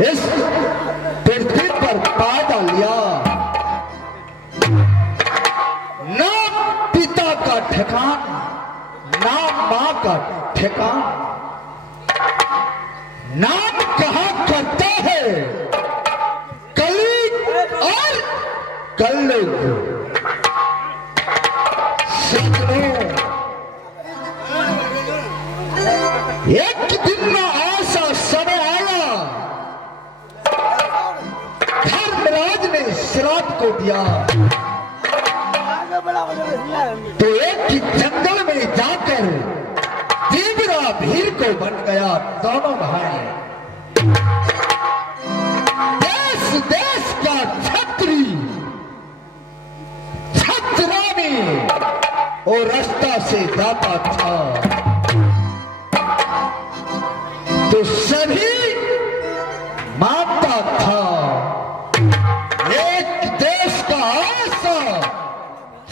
इस पृथ्वी पर पैदा लिया। ना पिता का ठिकान, ना मां का ठिकान, नाम कहा करता है कली और कलयुग। एक दिन में ऐसा समय आया, धर्मराज ने श्राप को दिया तो एक ही जंगल में जाकर तीव्रा भीड़ को बन गया। दोनों भाई देश देश का छत्री छत्रानी और रास्ता से जाता था तो सभी मानता था एक देश का ऐसा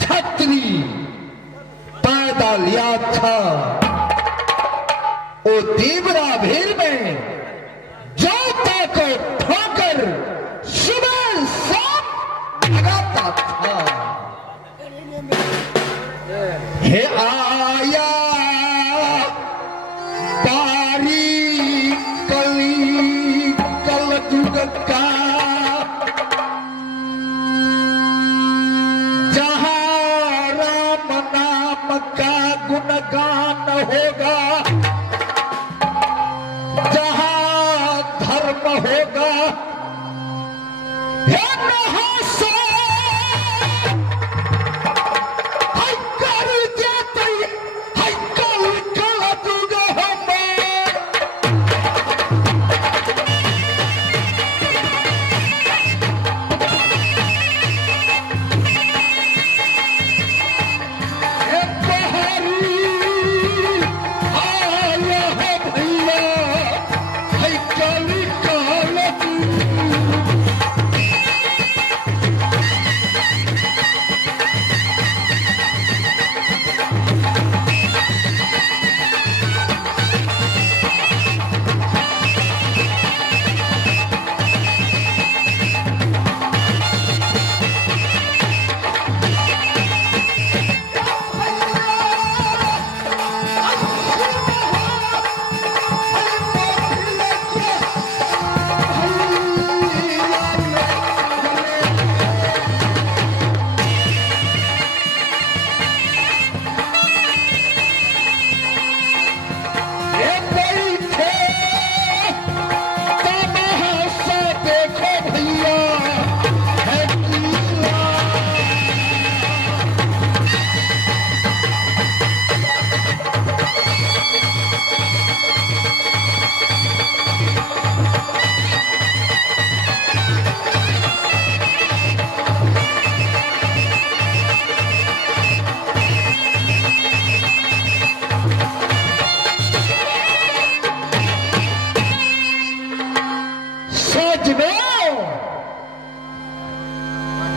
छत्री पैदा लिया था। वो तीव्रा भीड़ में जोता को ठोकर सुबह शाम लगाता था। हे आया पारी कली कलयुग का, जहां राम नाम का गुणगान होगा, जहां धर्म होगा, हे नहासो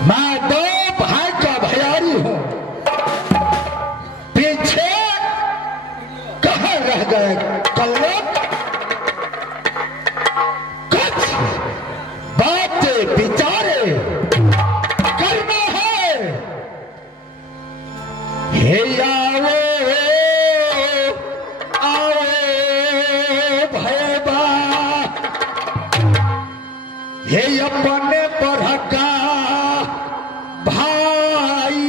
मैं दो भाई का भैयारी हूं, पीछे कहां रह गए कल्लोक? कुछ बातें विचारे करना है। हे आओ आओ भैबा, हे अपने पढ़का भाई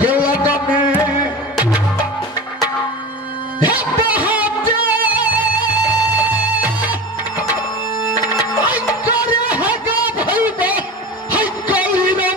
के लगन हे बहाते आई करे हैगा भैबा है कली में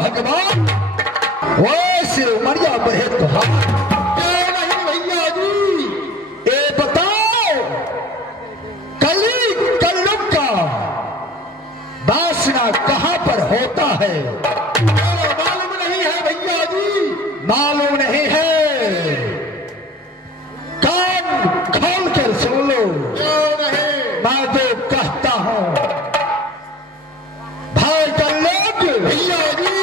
भगवान वैसे उमरिया बढ़े तो हम क्यों नहीं भैया जी? ये बताओ कली कल्लुक का वासना कहां पर होता है? मालूम नहीं है भैया जी। मालूम नहीं है? कान खोल कर सुन लो। क्यों नहीं? मैं तो कहता हूं भाई कल्लुक भैया जी,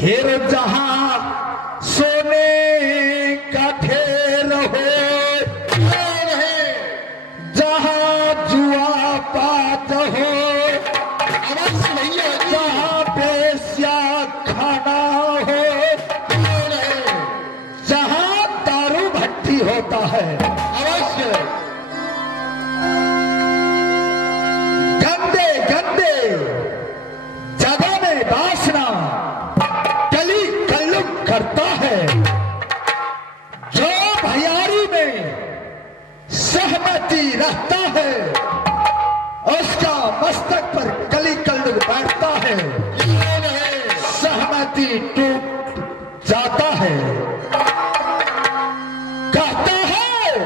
हेर जहां सोने का ढेर हो, जहां जुआ पात हो, जहां बेस्या खाना हो, जहां दारू भट्टी होता है, अवश्य गंदे गंदे जगह में वासना करता है। जो भैयारी में सहमति रहता है उसका मस्तक पर कली कल्लुक बैठता है, सहमति टूट जाता है। कहता है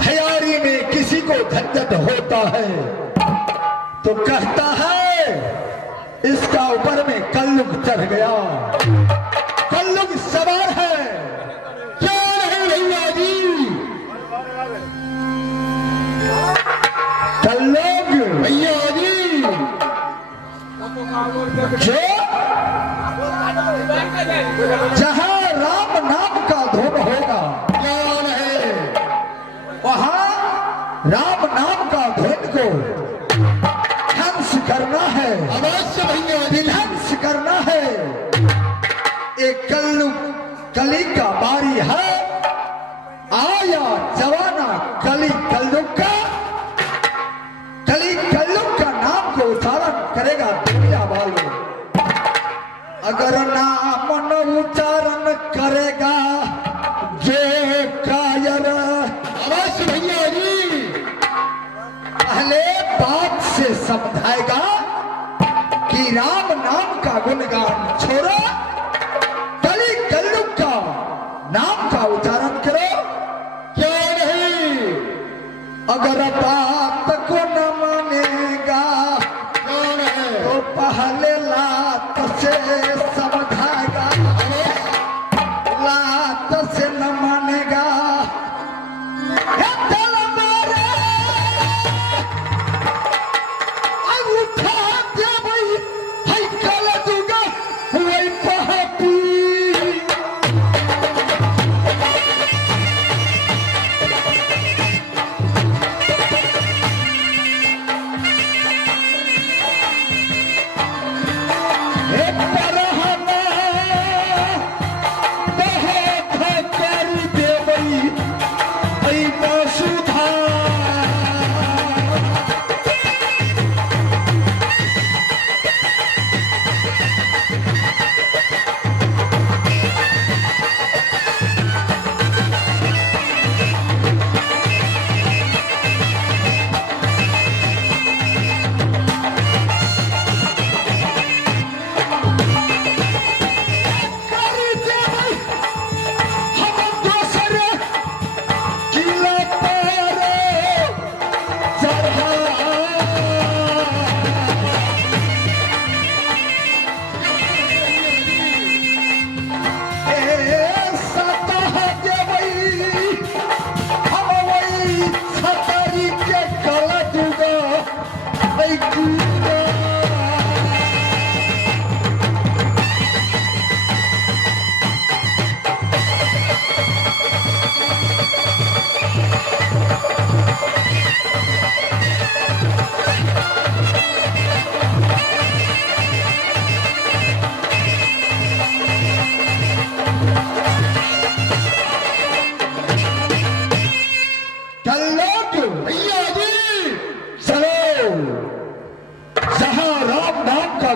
भैयारी में किसी को झंझट होता है तो कहता है इसका ऊपर में कल्लुक चढ़ गया, कल्लुक सवार है। क्या नहीं भैया जी? कल्लुक भैया जी जो जहां राम नाम का धुन होगा, कौन है वहां राम नाम का धुन को हंस करना है, अवश्य भैया विध्वंस करना है। एक कली का बारी है, आया जवाना कली कल्लुक का, कली कल्लुक का नाम को उच्चारण करेगा दुनिया वाले। अगर नाम न उच्चारण करेगा जो कायर, अवश्य भैया जी पहले बात से समझाएगा कि राम नाम का गुणगान छोड़ो, कली कल्लुक का नाम का उच्चारण करो। क्यों नहीं? अगर बात को न मानेगा तो पहले लात से समझाएगा, लात से न मानेगा उठा दे भाई, है कल दूंगा वही पहापी।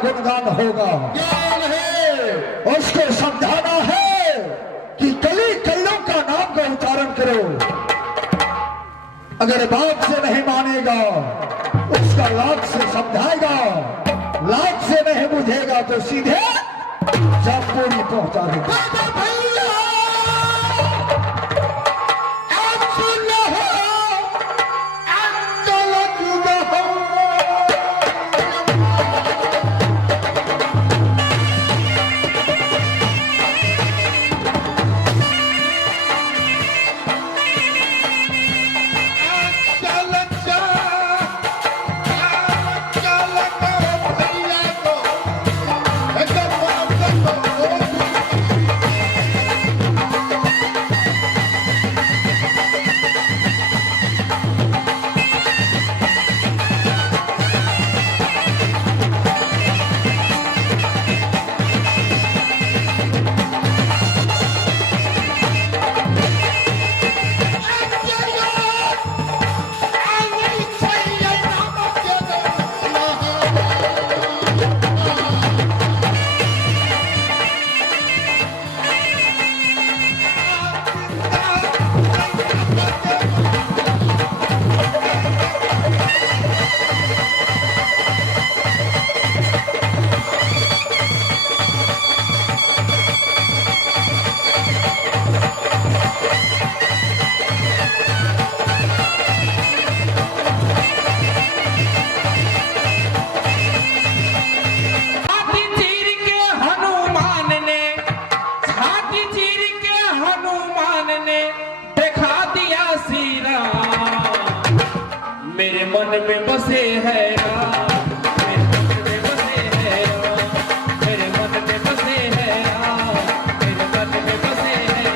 गुणगान होगा, ज्ञान है उसको समझाना है कि कली कल्लों का नाम का उच्चारण करो। अगर बात से नहीं मानेगा उसका लाख से समझाएगा, लाख से नहीं बुझेगा तो सीधे जमपुरी पहुंचा देगा। मेरे मन में बसे है मेरे मन में बसे है मेरे मन में बसे है मेरे मन में बसे है।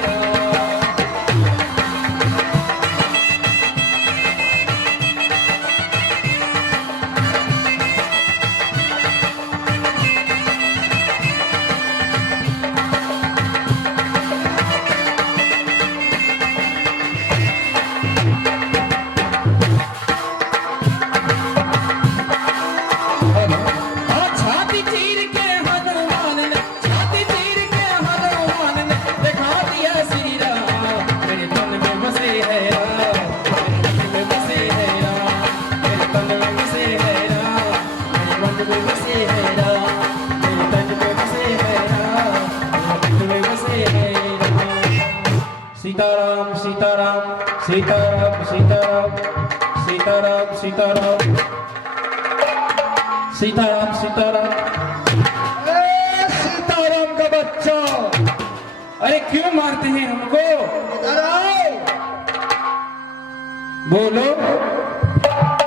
सीताराम सीताराम सीताराम सीताराम सीताराम सीताराम सीताराम। ए सीताराम का बच्चा, अरे क्यों मारते हैं हमको? इधर आओ। बोलो।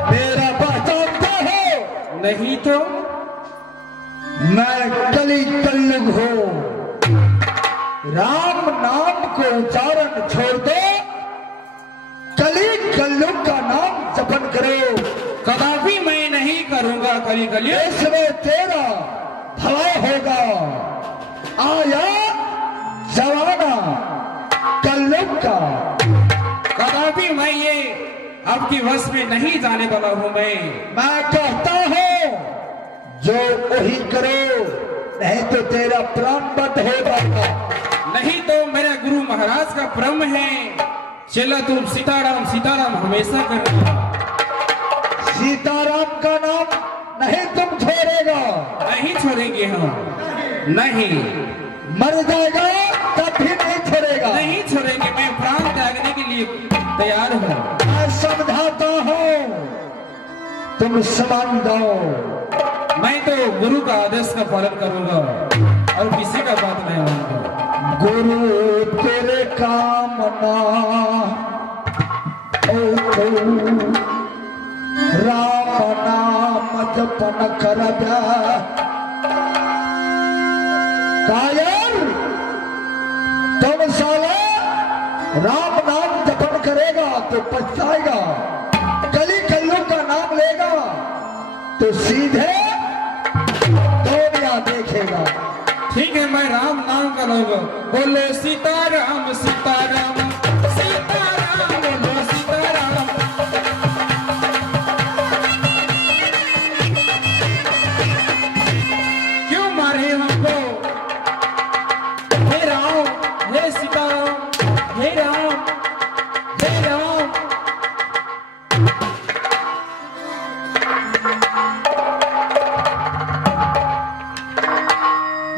मेरा पहचानते हो? नहीं तो। मैं कली कल्लुग हूँ। राम नाम को उच्चारण छोड़ दो, कली कल्लुग का नाम जपन करो। कदापि मैं नहीं करूंगा कली कल्लुग। इसमें तेरा भला होगा। आया जमाना कल्लुग का। कदापि मैं ये आपकी वश में नहीं जाने वाला हूं। मैं कहता हूं जो वही करो, नहीं तो तेरा प्राण बंद हो जाएगा। नहीं तो मेरा गुरु महाराज का प्रण है। चला तुम सीताराम सीताराम हमेशा करना। सीताराम का नाम नहीं तुम छोड़ेगा। नहीं छोड़ेंगे हम। नहीं मर जाएगा तब भी नहीं छोड़ेगा। नहीं छोड़ेंगे। मैं प्राण त्यागने के लिए तैयार हूँ। मैं समझाता हूँ, तुम समझ जाओ। मैं तो गुरु का आदेश का पालन करूंगा और किसी का बात नहीं मानूंगा। गुरु तेरे काम ना ओ तो राम नाम जपन कर जा। कायर तुम साला राम नाम जपन करेगा तो पछताएगा। कली कल्लू का नाम लेगा तो सीधे दुनिया देखेगा। ठीक है, मैं राम नाम का लूंगा। बोलो सीताराम सीताराम सीताराम बोलो सीताराम। क्यों मारे हमको? हे राम हे सीताराम हे राम हे राम।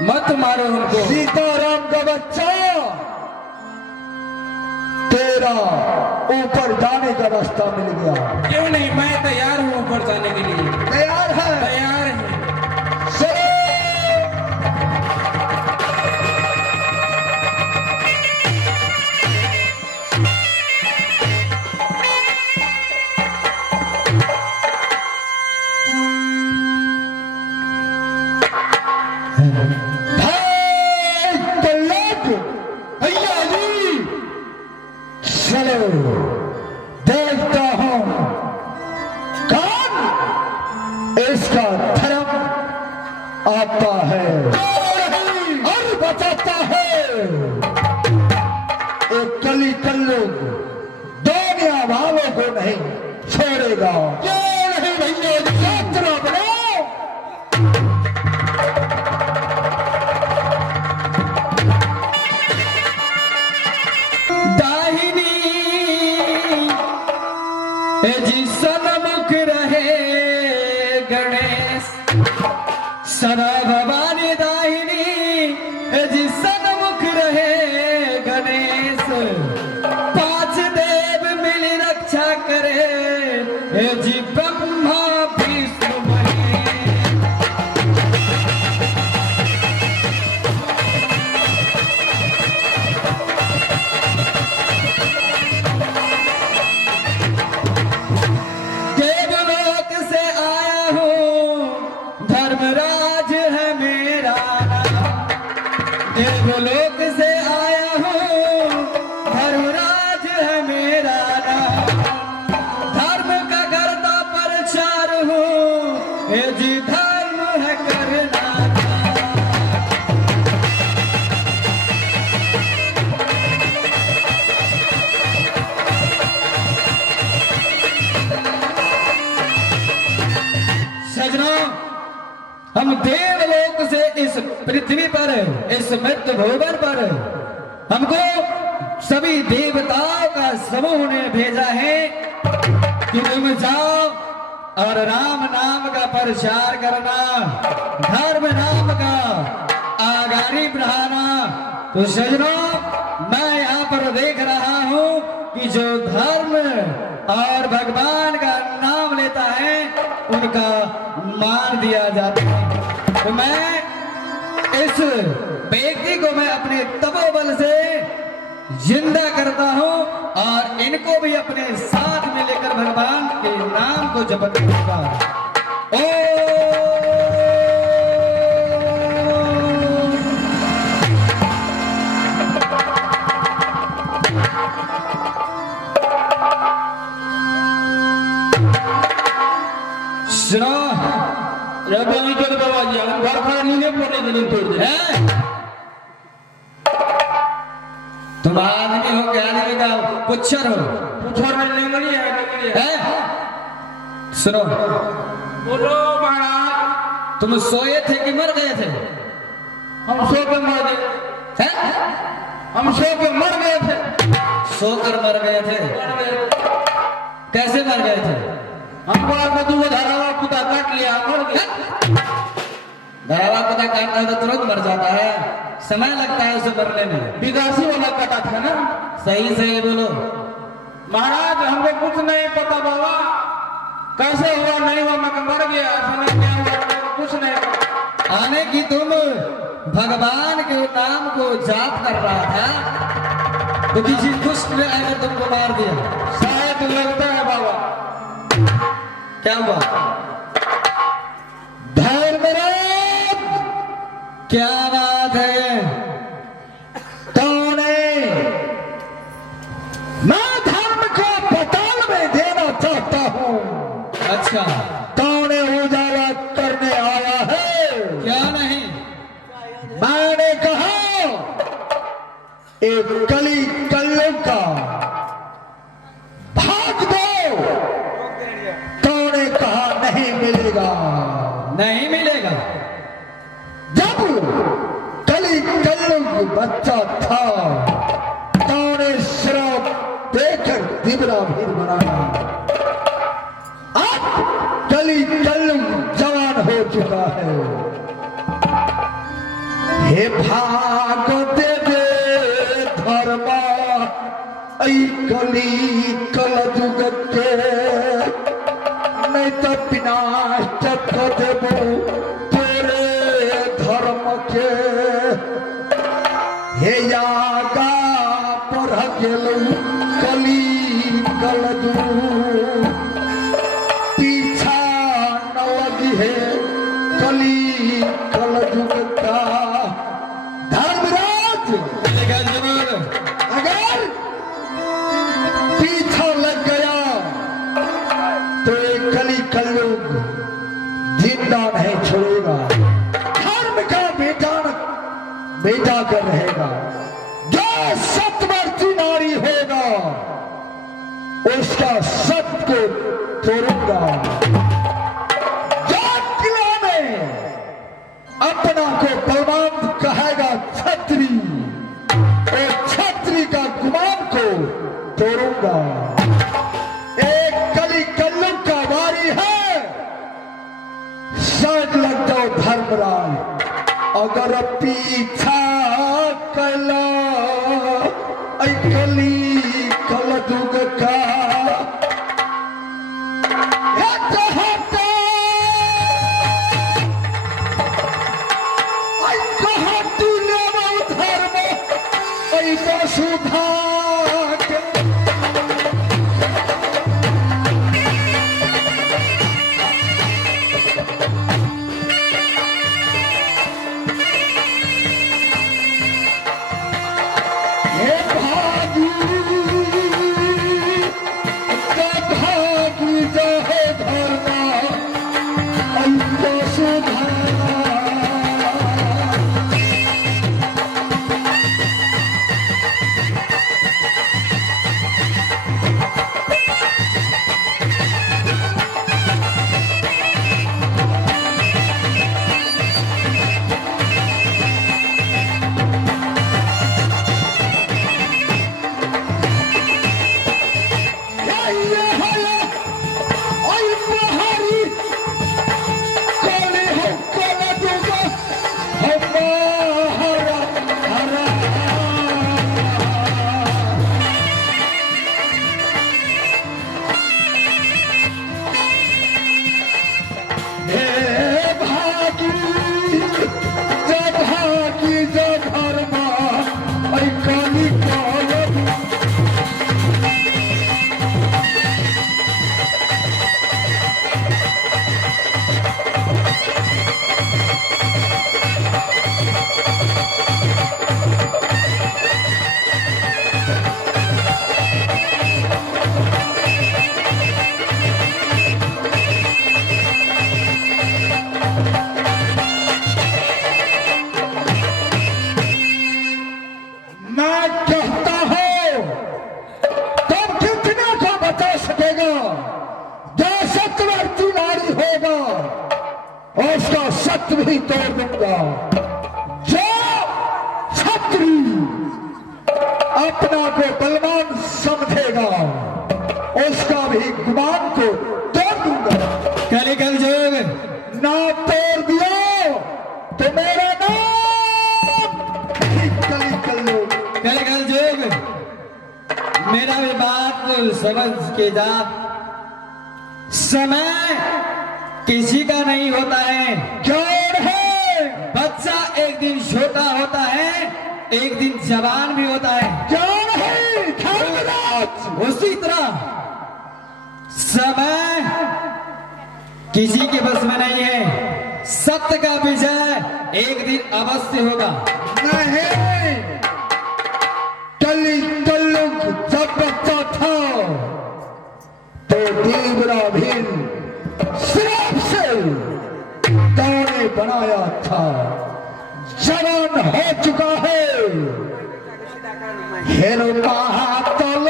मत मारो हमको। सीताराम का बच्चा, तेरा ऊपर जाने का रास्ता मिल गया। क्यों नहीं, मैं तैयार हूँ ऊपर जाने के लिए। तैयार है? तैयार है। चलो। चलो देखता हूं कौन इसका धर्म आता है और बचाता है। एक कली कल्लू दुनिया वालों को नहीं छोड़ेगा। क्यों नहीं भैया, यात्रा बनाओ। जी सन्मुख रहे गणेश सदा भवानी दाहिनी। जी सन्मुख रहे गणेश, पांच देव मिल रक्षा करे। जी ब्रह्मा विष्णु महेश। धर्मराज है मेरा नाम। देवलोक से आया हूँ, धर्मराज है मेरा नाम। धर्म का करता प्रचार हूँ, ये जी धर्म है करना। सजना, हम देवलोक से इस पृथ्वी पर, इस मृत भुवन पर हमको सभी देवताओं का समूह ने भेजा है कि तुम जाओ और राम नाम का प्रचार करना, धर्म नाम का आगारी बढ़ाना। तो सजनों, मैं यहाँ पर देख रहा हूँ कि जो धर्म और भगवान का नाम लेता है उनका मान दिया जाता है। तो मैं इस व्यक्ति को मैं अपने तपोबल से जिंदा करता हूं और इनको भी अपने साथ में लेकर भगवान के नाम को जपत करूंगा। सुनो रबानी के बाबा जी हम घर खड़ा नहीं है पोटे दिन तोड़ दे हैं? तुम आदमी हो क्या आदमी का पुच्छर हो? पुछर में लेंगड़ी है हैं? सुनो बोलो महाराज तुम सोए थे कि मर गए थे? हम सो के मर गए हैं? हम सो के मर गए थे सोकर मर गए थे। कैसे मर गए थे? हमको आपने तू धरावा पुता काट लिया मर गया। धरावा पता काटता है तो तुरंत मर जाता है, समय लगता है उसे मरने में। विकासी वाला कटा था ना। सही सही बोलो। महाराज हमको कुछ नहीं पता बाबा कैसे हुआ नहीं हुआ मैं मर गया ऐसा नहीं क्या हुआ हमको कुछ नहीं पता। आने की तुम भगवान के नाम को जाप कर रहा था तो किसी दुष्ट ने आकर तुमको मार दिया। शायद लगता है बाबा। क्या हुआ? धर्मराज क्या बात है? कौन है? मैं धर्म को पताल में देना चाहता हूँ। अच्छा कौन उजाला करने आया है? क्या नहीं? मैंने कहा एक कली कल्लू का भाग दो। कौन ने कहा नहीं मिलेगा? नहीं मिलेगा। जब कली कल्लू बच्चा था कौन ने श्राप देकर दिबरा भी बनाया। अब कली कल्लू जवान हो चुका है। हे भाग दे दे धर्मा ऐ कली कल जुग के नहीं तो विनाश कर देबो तेरे धर्म के। हे यागा पर गेलू कली कल जुग पीछा न लगी है कली कल जुग का। धर्मराज मिलेगा जरूर। अगर पीछा लग गया तो एक कली कल्लुग जिंदा नहीं छोड़ेगा। धर्म का बेटा कर रहेगा। जो सतवर्ती नारी होगा उसका सत को तोड़ूंगा। जो किला में अपना को बलवान कहेगा छत्री और छत्री का गुमान को तोड़ूंगा। एक कली कल्लू का वारी है। शायद लग जाओ धर्मराज अगर पीछा कला ऐ कली कल जुग का। सुधा और उसका शस्त्र भी तोड़ दूंगा। जो छत्री अपना को बलवान समझेगा उसका भी गुमान को तोड़ दूंगा। कलिकल जोग ना तोड़ दिया तो मेरा नाम कलिकल जोग। कलिकल जोग मेरा भी बात समझ के जा। समय किसी का नहीं होता है। कौन है? बच्चा एक दिन छोटा होता है, एक दिन जवान भी होता है। कौन है? धर्मराज। उसी तरह समय किसी के बस में नहीं है। सत्य का विजय एक दिन अवश्य होगा। नहीं, कलिकल जब बच्चा था तो देवरा भी श्राप से दौड़े बनाया था। जवान हो चुका है। हेरो महातल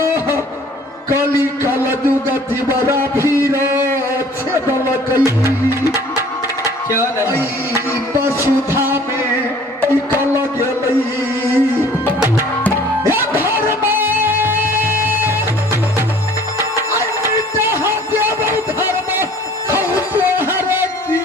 कलिकल दुगति बड़ा भीर छेदल कई क्या नहीं? वसुधा में इकल गेलई। हे धर्म आई जहाँ देव धर्म कहू तोहरे की।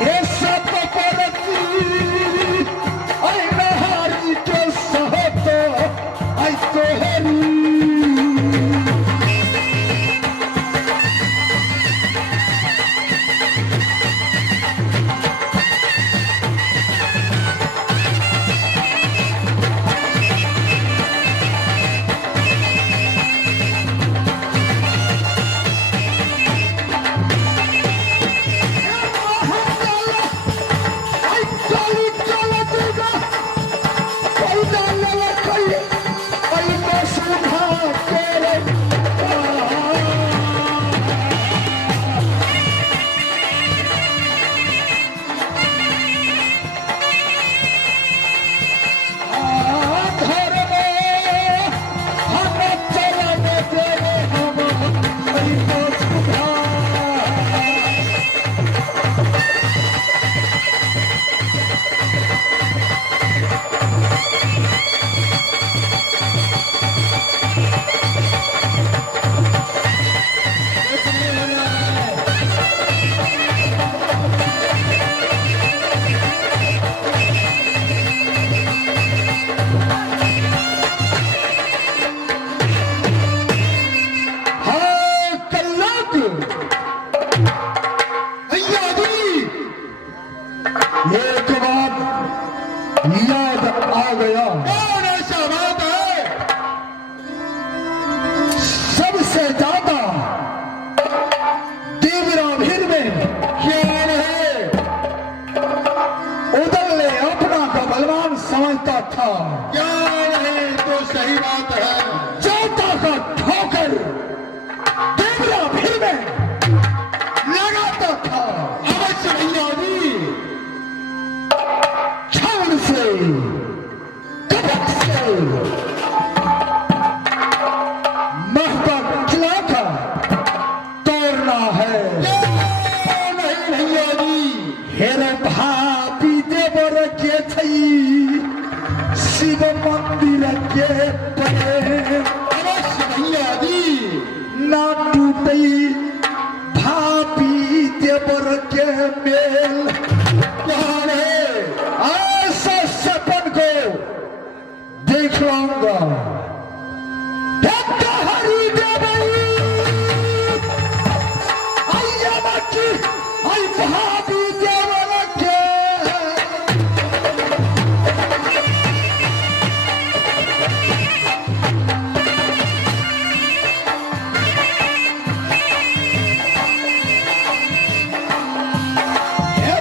हे सब परती आई नहारी के सहत आई तोहरी। एक बात याद आ गया। कौन ऐसा बात है? सबसे ज्यादा देवराभीर में क्या है? उदल ने अपना का बलवान समझता था। क्या है? तो सही बात है। चौथा का ठोकर देवराभीर में लगाता था। अवश्य भैया जी छान से कपट से महबत किला का तोड़ना है। नहीं भैया जी। हेरे भाभी देवर के थई शिव मंदिर के परे। अवश्य भैया जी ना टूटई भाभी देवर के मेल। कौन है? ऐसा सपन को देख लाऊंगा। हरी देवई आई बाकी आई भाभी देवर के। हे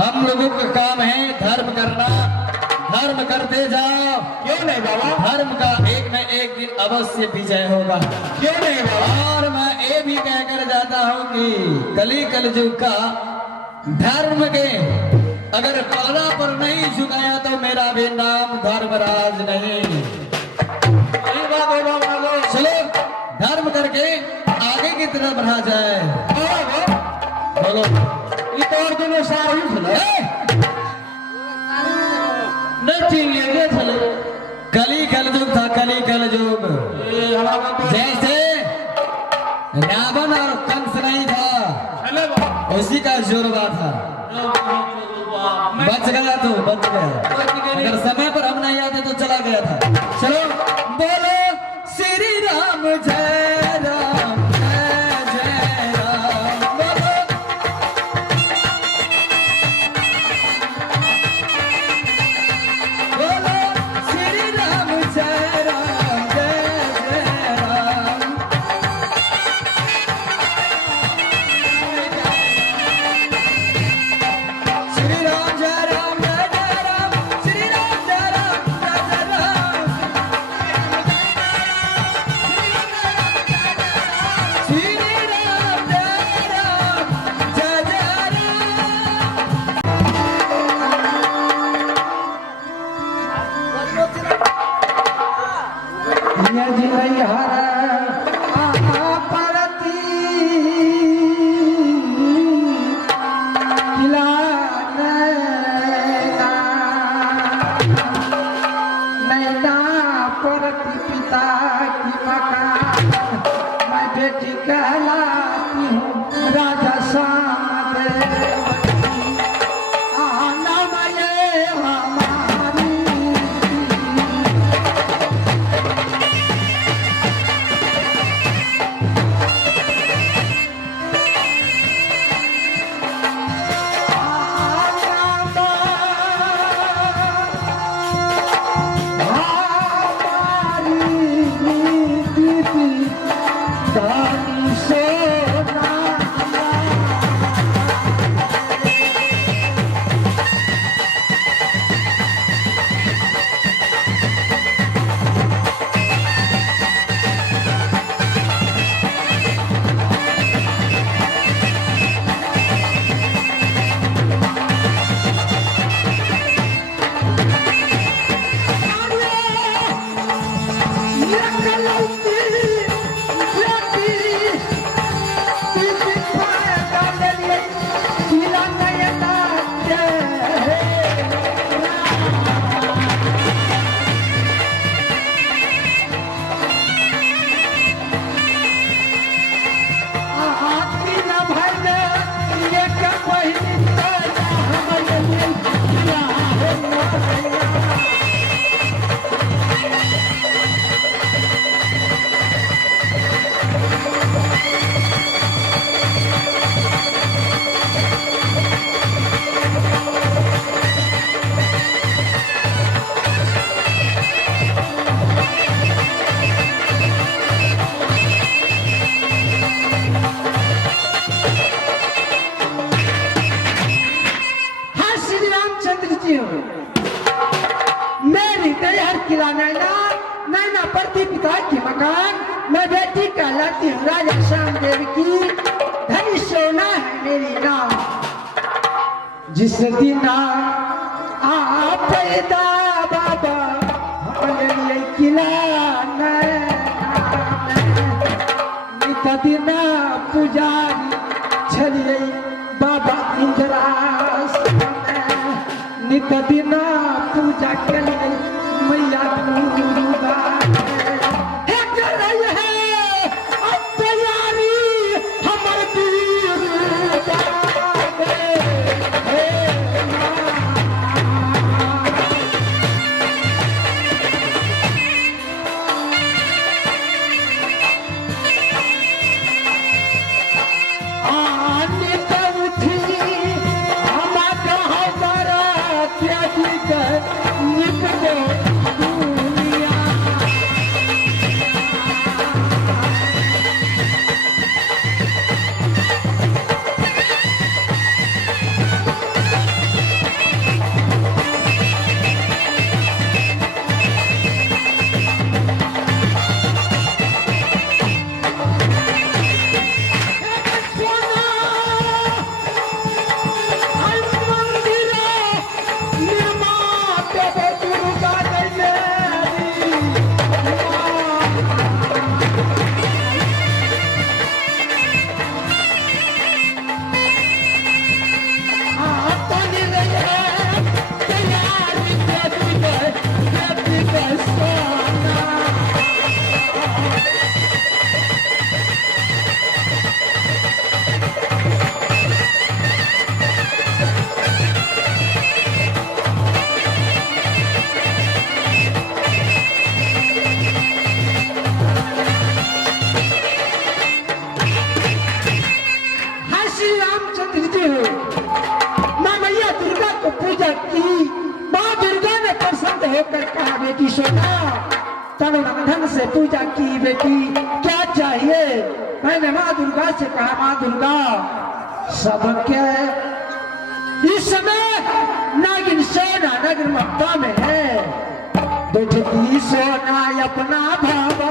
हम लोगों का काम है धर्म करना, धर्म करते जाओ। क्यों नहीं बाबा? धर्म का एक न एक दिन अवश्य विजय होगा। क्यों नहीं बाबा? और मैं ये भी कहकर जाता हूँ कि कलयुग का धर्म के अगर पलड़ा पर नहीं झुकाया तो मेरा भी नाम धर्मराज नहीं। सही बात है बाबा। चलो धर्म करके आगे की तरफ बढ़ा जाए। बोलो ये तो और दोनों सारे ही चले नहीं ठीक है ये चले। कलयुग था, कलयुग ये हमारा तो जैसे रावण और कंस नहीं था चले बाबा। उसी का जोरबा था। बच गया तो बच गया, अगर समय पर हम नहीं आते तो चला गया था। चलो बोलो श्री राम जय राम जय जय राम। बोलो बोलो श्री राम जय राम जय जय राम। श्री राम जय राम जय जय राम, श्री राम जय राम जय जय राम, श्री राम जय राम जय जय राम। ये जी रही परती किला नैना परती पिता की मकान, मैं बेटी कहलाती हूँ राजा श्याम देवती। नाम ये हमारी किला नैना परती पिता की मकान, मैं बेटी कहलाती हूँ राजा श्याम देव की। धनी सोना है मेरी नाम, जिस दिन आप पैदा बाबा हमने किला नित दिन पुजारी छलिए बाबा इंद्रास, नित दिन पूजा के लिए मैया दुर्गा कर रही है अब तैयारी हमर दुर्गा नित उठी हमारा हमारा त्यागी कर नित दुनिया शांत होकर कहा, बेटी सोना, तन धन से पूजा की बेटी, क्या चाहिए? मैंने माँ दुर्गा से कहा, माँ दुर्गा, सब क्या इस समय नागिन सोना नगर मक्का में है, बेटी सोना अपना भावा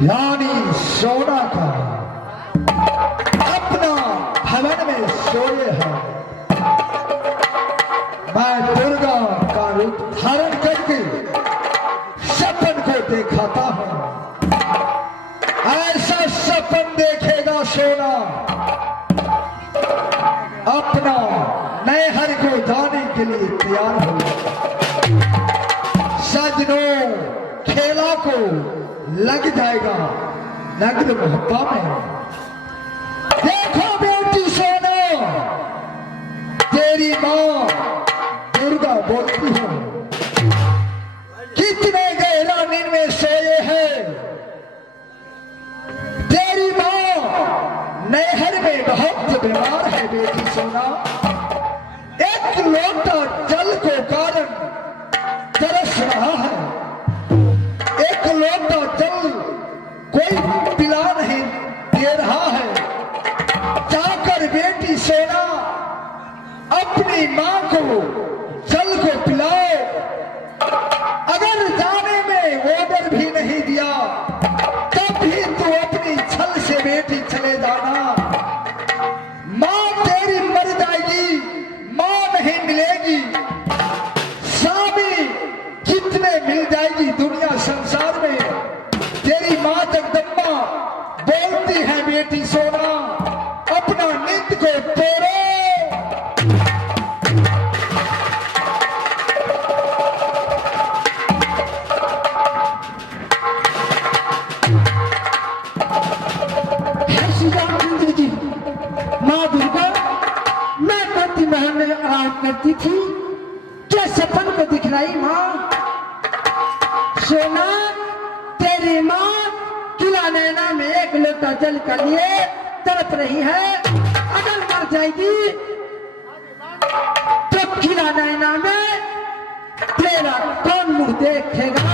रानी सोना का अपना भवन में सोए है। मैं दुर्गा का रूप धारण करके सपन को दिखाता हूं। ऐसा सपन देखेगा सोना, अपना नैहर को जाने के लिए तैयार हो। सजनों, खेला को लग जाएगा नगद मोहब्बा में। देखो बेटी सोना, तेरी माँ दुर्गा बोलती हूँ, कितने गहरा नींद में सोए हैं। तेरी माँ नहर में बहुत बीमार है बेटी सोना। एक लोटा जल को कारण तरस रहा है। एक लोटा जल कोई पिला नहीं दे रहा है। जाकर बेटी सोना अपनी मां को जल को पिलाओ। अगर जाने में ऑर्डर भी नहीं दिया तब भी तू अपनी छल से बेटी चले जाना। मां तेरी मर जाएगी, मां नहीं मिलेगी। स्वामी कितने मिल जाएगी दुनिया संसार में। तेरी मां जगदम्बा बोलती है बेटी सोना, अपना नित्य को तोड़ो। माँ दुर्गा, मैं पति महल में आराम करती थी, क्या सपन को दिखलाई माँ? सोना, तेरी माँ किला नैना में एक लोटा जल के लिए तड़प रही है। अगर मर जाएगी तो किला नैना में तेरा कौन मुंह देखेगा?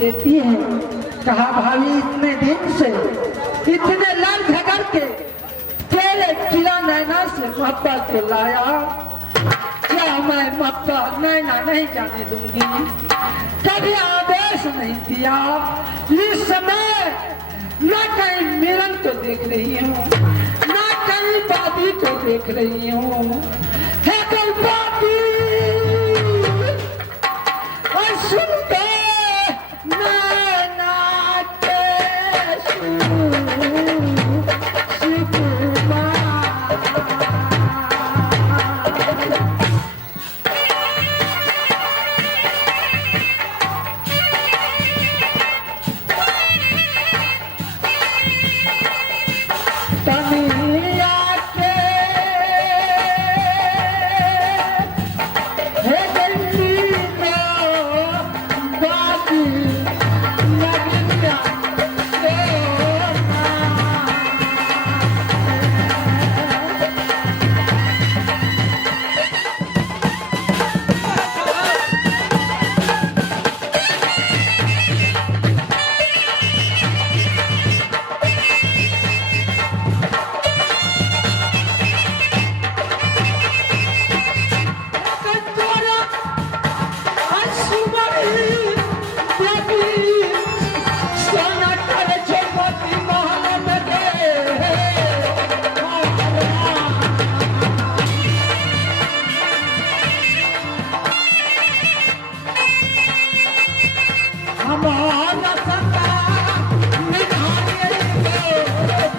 देती है। कहा भाभी, इतने दिन से इतने लड़ झगड़ के तेरे किला नैना से मक्का को लाया, क्या मैं मक्का नैना नहीं जाने दूंगी? कभी आदेश नहीं दिया। इस समय न कहीं मिलन को देख रही हूँ, न कहीं बादी को देख रही हूँ। है कोई बादी और सुन दे नैना के सुकुमार। तनिया के हे गंदी को बाकी लगनिया हमारा सता निधाने को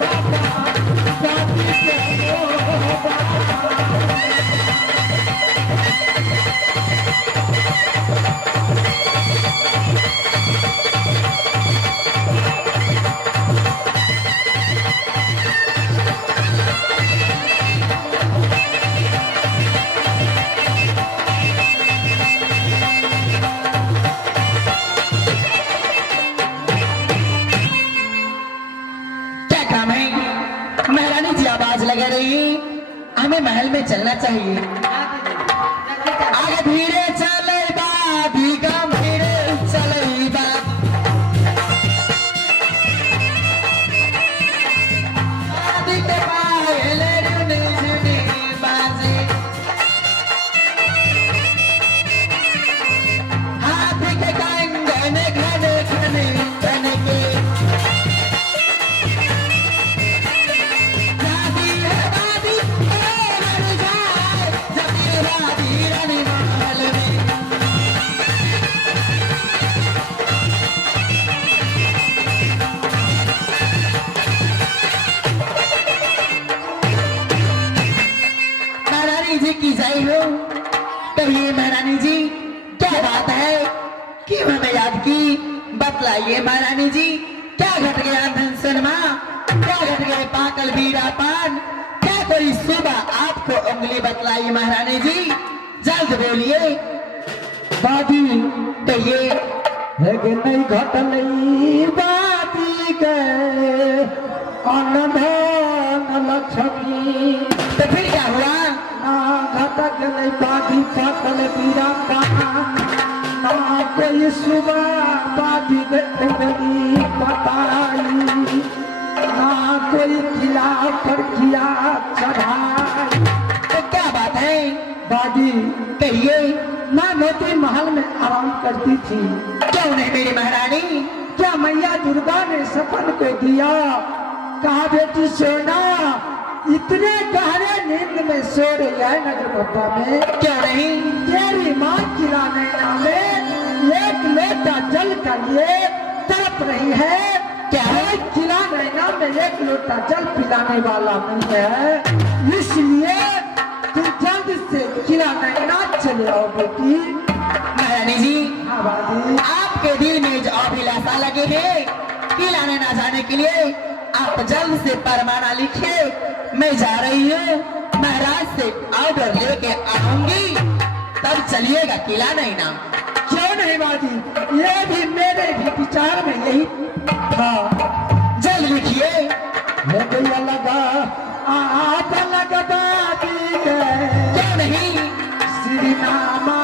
बाबा बाबी को महारानी जी आवाज लगा रही, हमें महल में चलना चाहिए। आगे धीरे चले बा, धीगा धीरे चले बा। शादी के पायले रुने झुने बाजे, हाथी के कंगन घने घने घने के। महारानी जी की जय हो। कहिए महारानी जी, क्या बात है? क्यों हमें याद की? बतलाइए महारानी जी, क्या घट गया धन सनमा? क्या घट गए पाकल बीरा पान? क्या कोई सुबह आपको उंगली बतलाई महारानी जी? जल्द बोलिए। बादी कहिए। है कि नहीं घटलई बादी के अनधन लक्ष्मी। तो फिर क्या हुआ? ना घटक नहीं बादी पाकल बीरा पान, ना कोई सुबह बादी उंगली बताई, ना कोई किला पर किया चढ़ाई। तो क्या बात है? बादी कहिए। मैं मोती महल में आराम करती थी। क्यों नहीं मेरी महारानी? क्या मैया दुर्गा ने सपन को दिया, कहा बेटी सोना इतने गहरे नींद में सो रही है नगर बप्पा में। क्यों नहीं? तेरी माँ किला नैना में एक लोटा जल का लिए तड़प रही है। क्या है? किला नैना में एक लोटा जल पिलाने वाला नहीं है, इसलिए तुम जल्द से किला नैना चले आओ बेटी। महारानी जी, हाँ बादी। आपके दिल में जो अभिलाषा लगे है किला नैना जाने के लिए, आप जल्द से परमाना लिखिए। मैं जा रही हूँ, महाराज से ऑर्डर लेके आऊंगी, तब चलिएगा किला नैना। क्यों नहीं बादी, ये भी मेरे भी विचार में यही था। जल्द लिखिए। लगा आप लगा बादी के क्यों नहीं? श्री नामा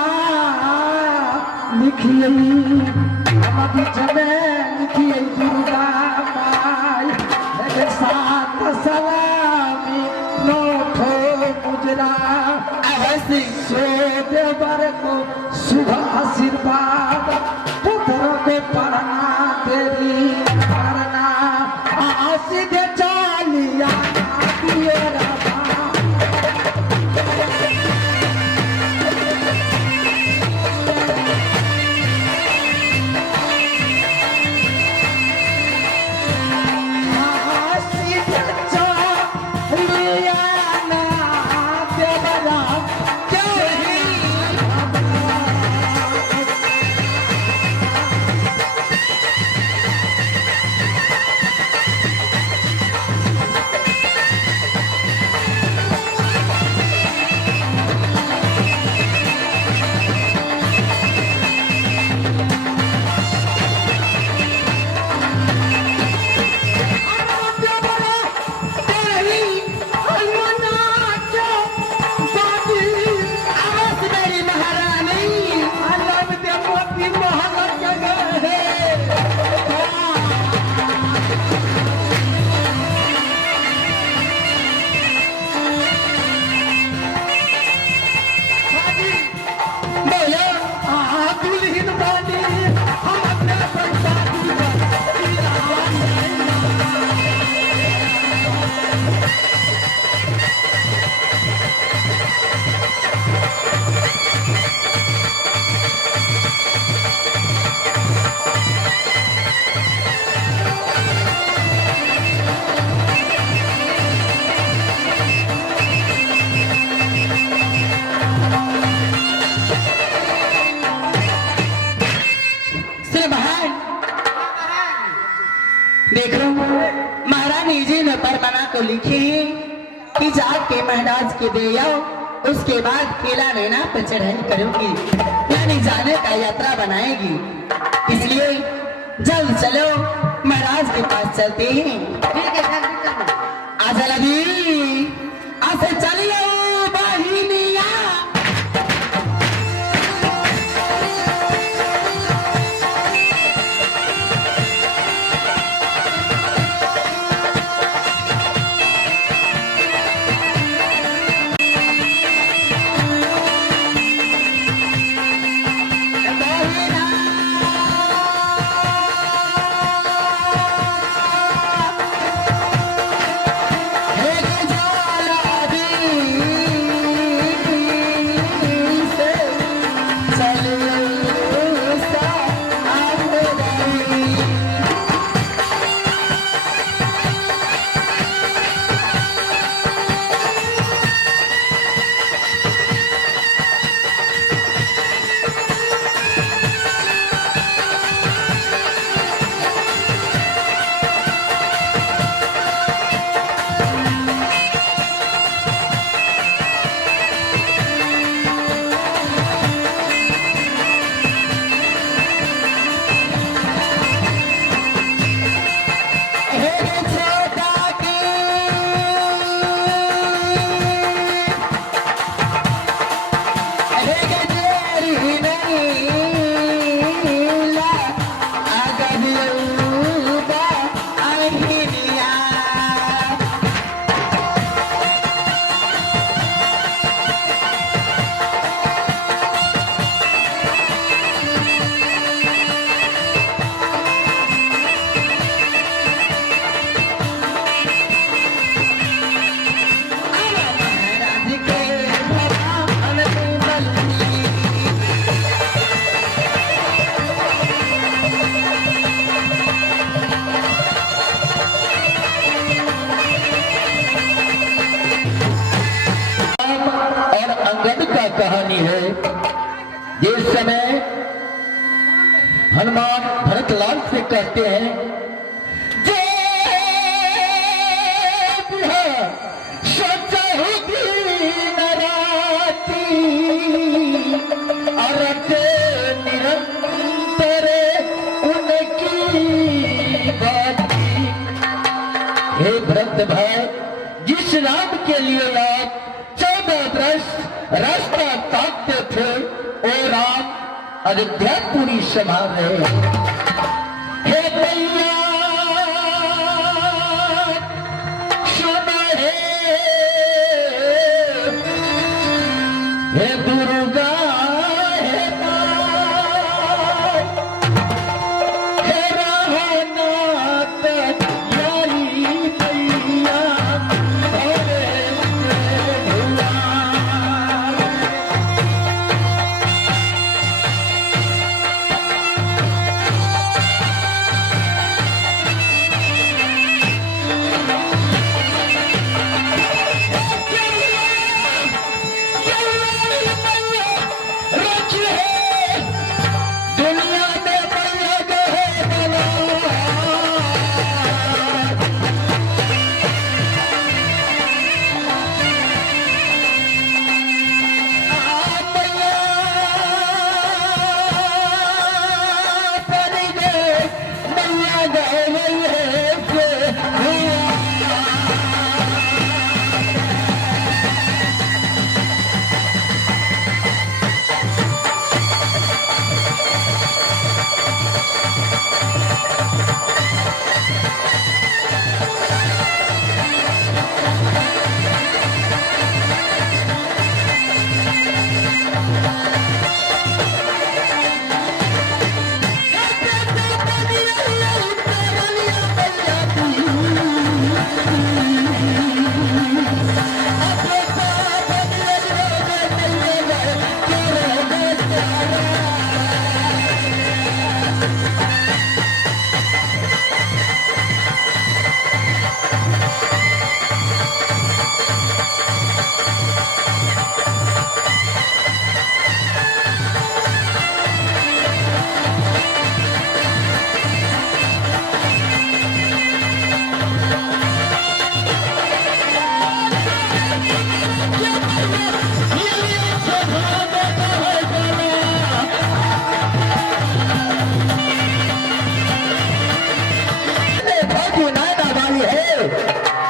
लिखिए, हम बीच में लिखिए दुर्गा माई, सात सलामी नो आगरा अवश्य सो देवर को शुभ आशीर्वाद पुत्र को पढ़ना तेरी करना सीधे चालिया दिए राधा देखो महारानी जी ने परमना को लिखी कि जाके महाराज के दे आओ, उसके बाद केला नैना पर चढ़ाई करोगी, यानी जाने का यात्रा बनाएगी। इसलिए जल्द चलो महाराज के पास चलते हैं। आजा लगी आसे चलिए बहिनिया। कहानी है। जिस समय हनुमान भरतलाल से कहते हैं निरंतर उनकी बाती। हे भरत भाई, जिस राम के लिए आप 14 वर्ष रास्ता ताकते थे, ओ राम अयोध्यापुरी संभाल रहे। हे भैया सुनो, हे हे दुर्गा हे माँ, हे रहनाथ यारी मैया, भोले भुआ। दुनिया में बलग है बला, मैया परी गए, मैया गए हुआ।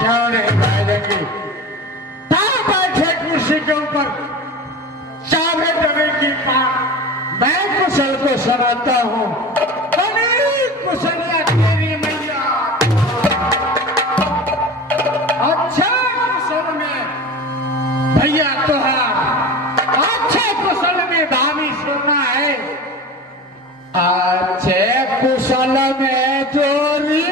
क्यों नहीं भागेंगे? ताऊ बैठे कुर्सी के ऊपर चाहे डबे की पान, मैं कुशल को सुनाता हूँ। बड़ी कुशलिया तेरी मैया, अच्छा कुशल में भैया तुहार, अच्छे कुशल में धामी सुनना है, अच्छे कुशल में जोरी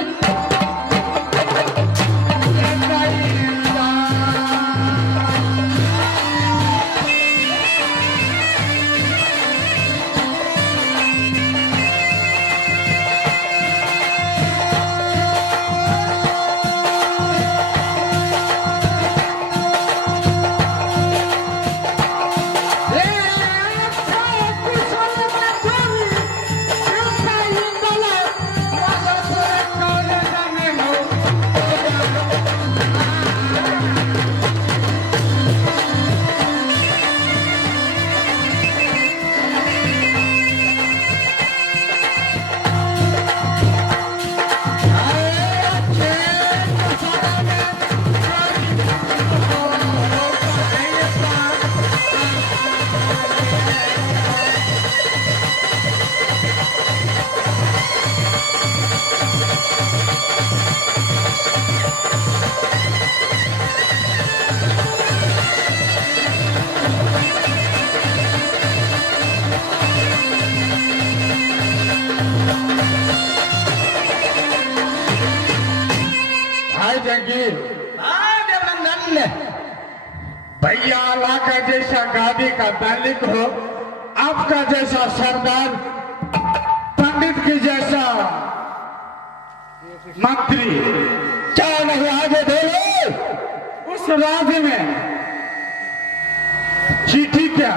भैया अल्लाह का जैसा गादी का मालिक हो, आपका जैसा सरदार, पंडित की जैसा मंत्री, क्या नहीं आगे बोलो। उस राज्य में चिट्ठी क्या,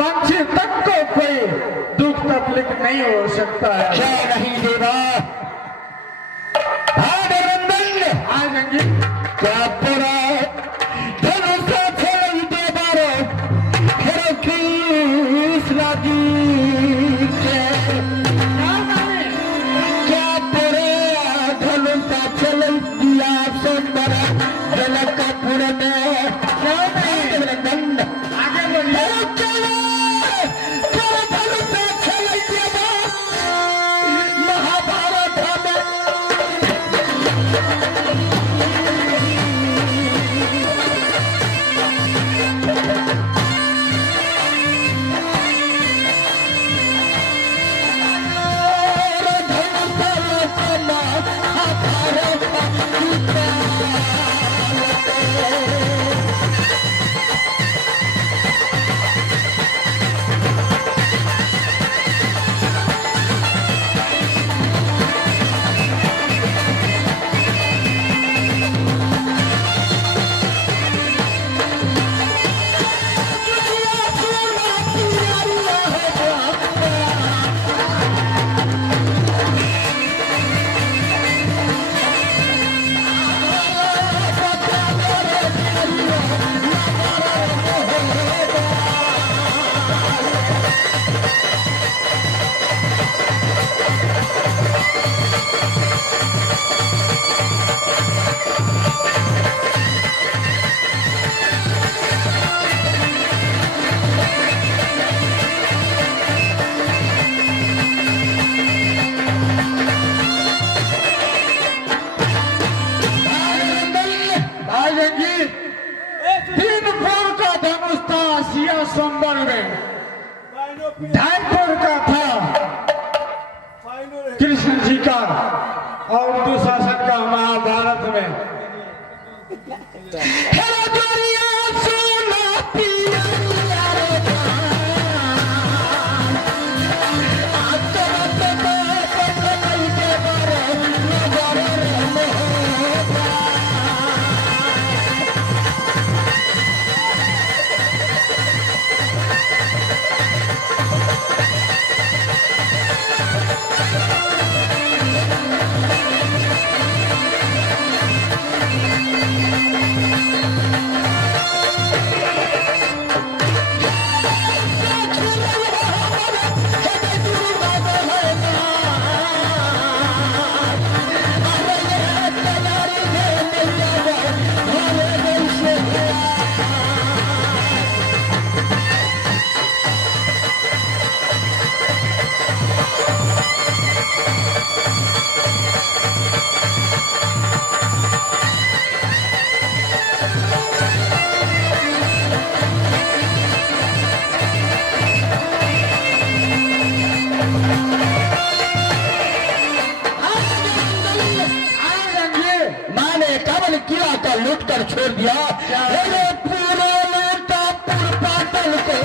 पंछी तक को कोई दुख तकलीफ नहीं हो सकता है। क्या नहीं देवा क्या पूरा संबल में ढाईपुर का था कृष्ण जी का और दुशासन का महाभारत में। किला का लूट कर छोड़ दिया पूरा लूटा पाटन को।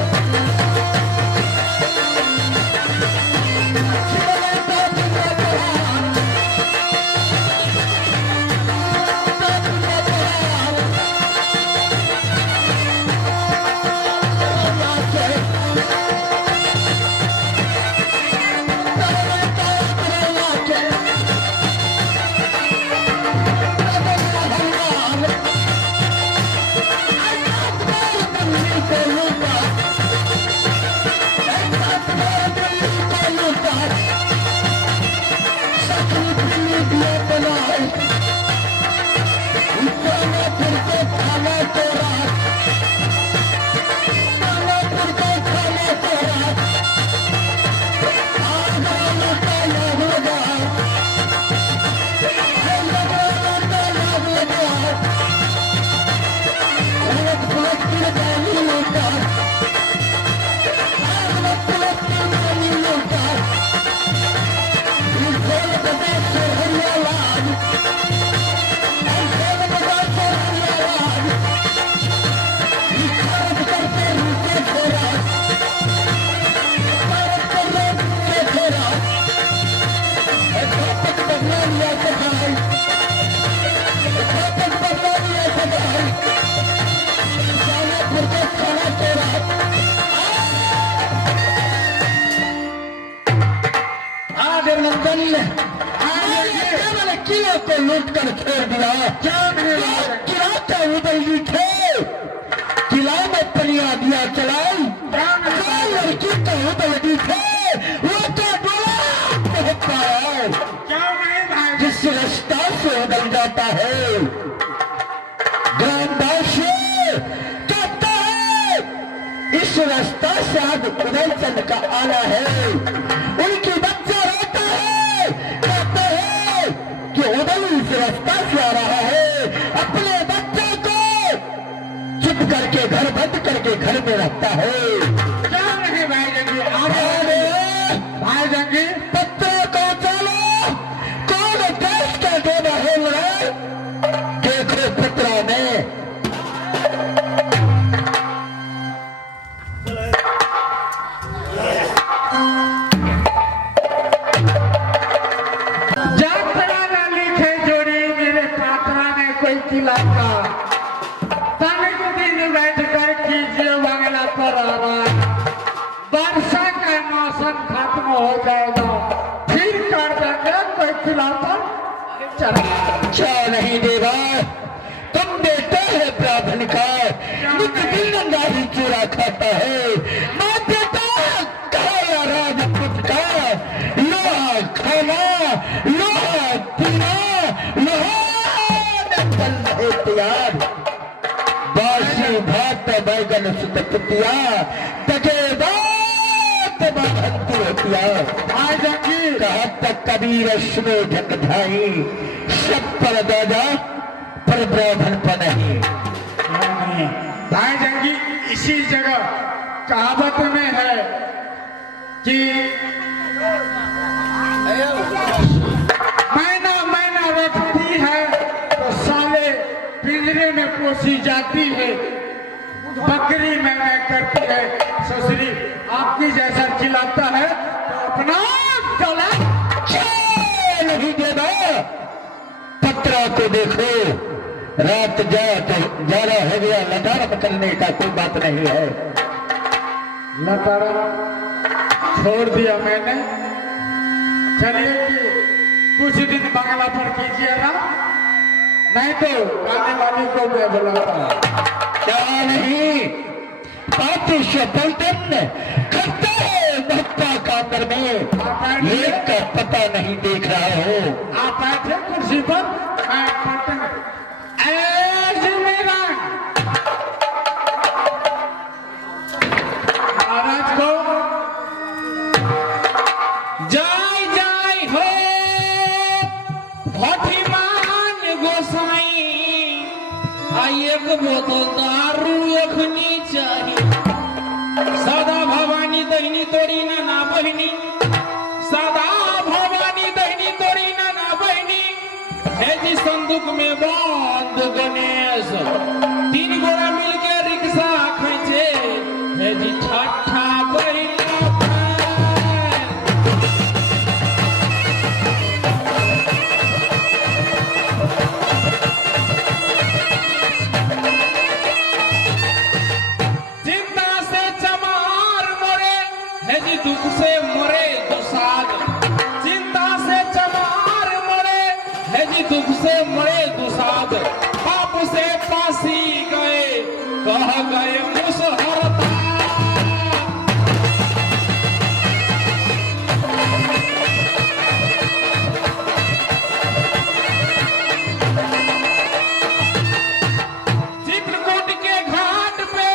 किला को लूट कर छोड़ दिया। किला का उदयी थे, किला में पनिया दिया चलाई, लड़की का उदयी थे वो तो डोला पाया। जिस रास्ता से उदल जाता है ग्रामवासी कहता है इस रास्ता से आज उदय चंद का आना है। उनकी बच्चा रोता है, कहता है कि उदय इस रास्ता से आ रहा है। अपने बच्चे को चुप करके घर बंद करके घर में रखता है। क्या नहीं भाई जंगी, भाई जंगी पत्ते को चलो कौन देश का देना है लड़ाई देखो पत्रा में। जात्रा न लिखे जोड़ी मेरे पात्रा ने कोई किला का तनिक दिन बैठ कर कीजिए बंगला पर आराम। वर्षा का मौसम खत्म हो जाएगा फिर कर देंगे कोई किला पर चला। क्या नहीं देवा, तुम बेटे है ब्राह्मण का, नित दिन नंगा ही चूरा खाता है। मैं बेटा खाया राजपूत का, लोहा खाना लोहा पीना लोहा बन रहे तैयार। बासी भात बैगन सुतपुतिया तके बात बांधती होतिया। भाई जंगी कहा तक कबीर सुनो जगधाई, सब पर दादा पर ब्राह्मण पर नहीं। भाई जंगी इसी जगह कहावत में है कि मैना मैना रखती है तो साले पिंजरे में पोसी जाती है, बकरी मैना करती है ससुरी आपकी जैसा खिलाता है तो अपना गला नहीं देना। पत्रा को देखो, रात ज्यादा हो गया, लतारम करने का कोई बात नहीं है। लतारा छोड़ दिया मैंने, चलिए कि कुछ दिन बंगला पर कीजिएगा, नहीं तो गाने वाले को मैं बुलाता। क्या नहीं पातिश पलटन करता है बप्पा का अंदर में, ये का पता नहीं देख रहा हो। आप बैठे कुर्सी पर, मैं पलटन महाराज को जय जय हो भट्टीमान गोसाई, आई एक बोतल दारू एखनी चाहिए। सदा भवानी दहिनी तोरी ना बहिनी, सदा भवानी दहिनी तोरी ना बहिनी, है जी संदूक में बंद गणेश। तीन गोरा मिलके रिक्शा खींचे, है जी ठट्ठा बहिना। दुख से मरे दुसाद, चिंता से चमार मरे, है जी दुख से मरे दुसाद। बाप से पासी गए, कह गए मुसहरता। चित्रकूट के घाट पे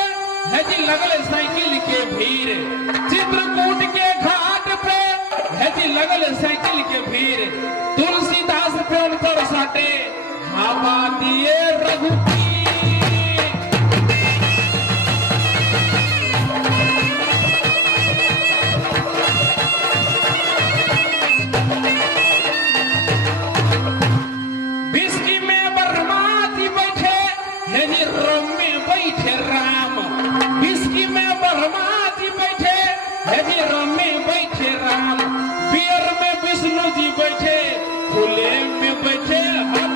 है जी लगल साइकिल के भीड़, चित्रकूट के घाट पे है जी लगल साइकिल के भीड़। तुलसीदास पे उनकर साटे हवा दिए रघुपीर। बिस्की में बरमाती बैठे है जी रम में बैठे राम, बिस्की में बरमाती बैठे है जी रम में बैठे राम। बियर में विष्णु जी बैठे, खुले में बैठे हनुमान।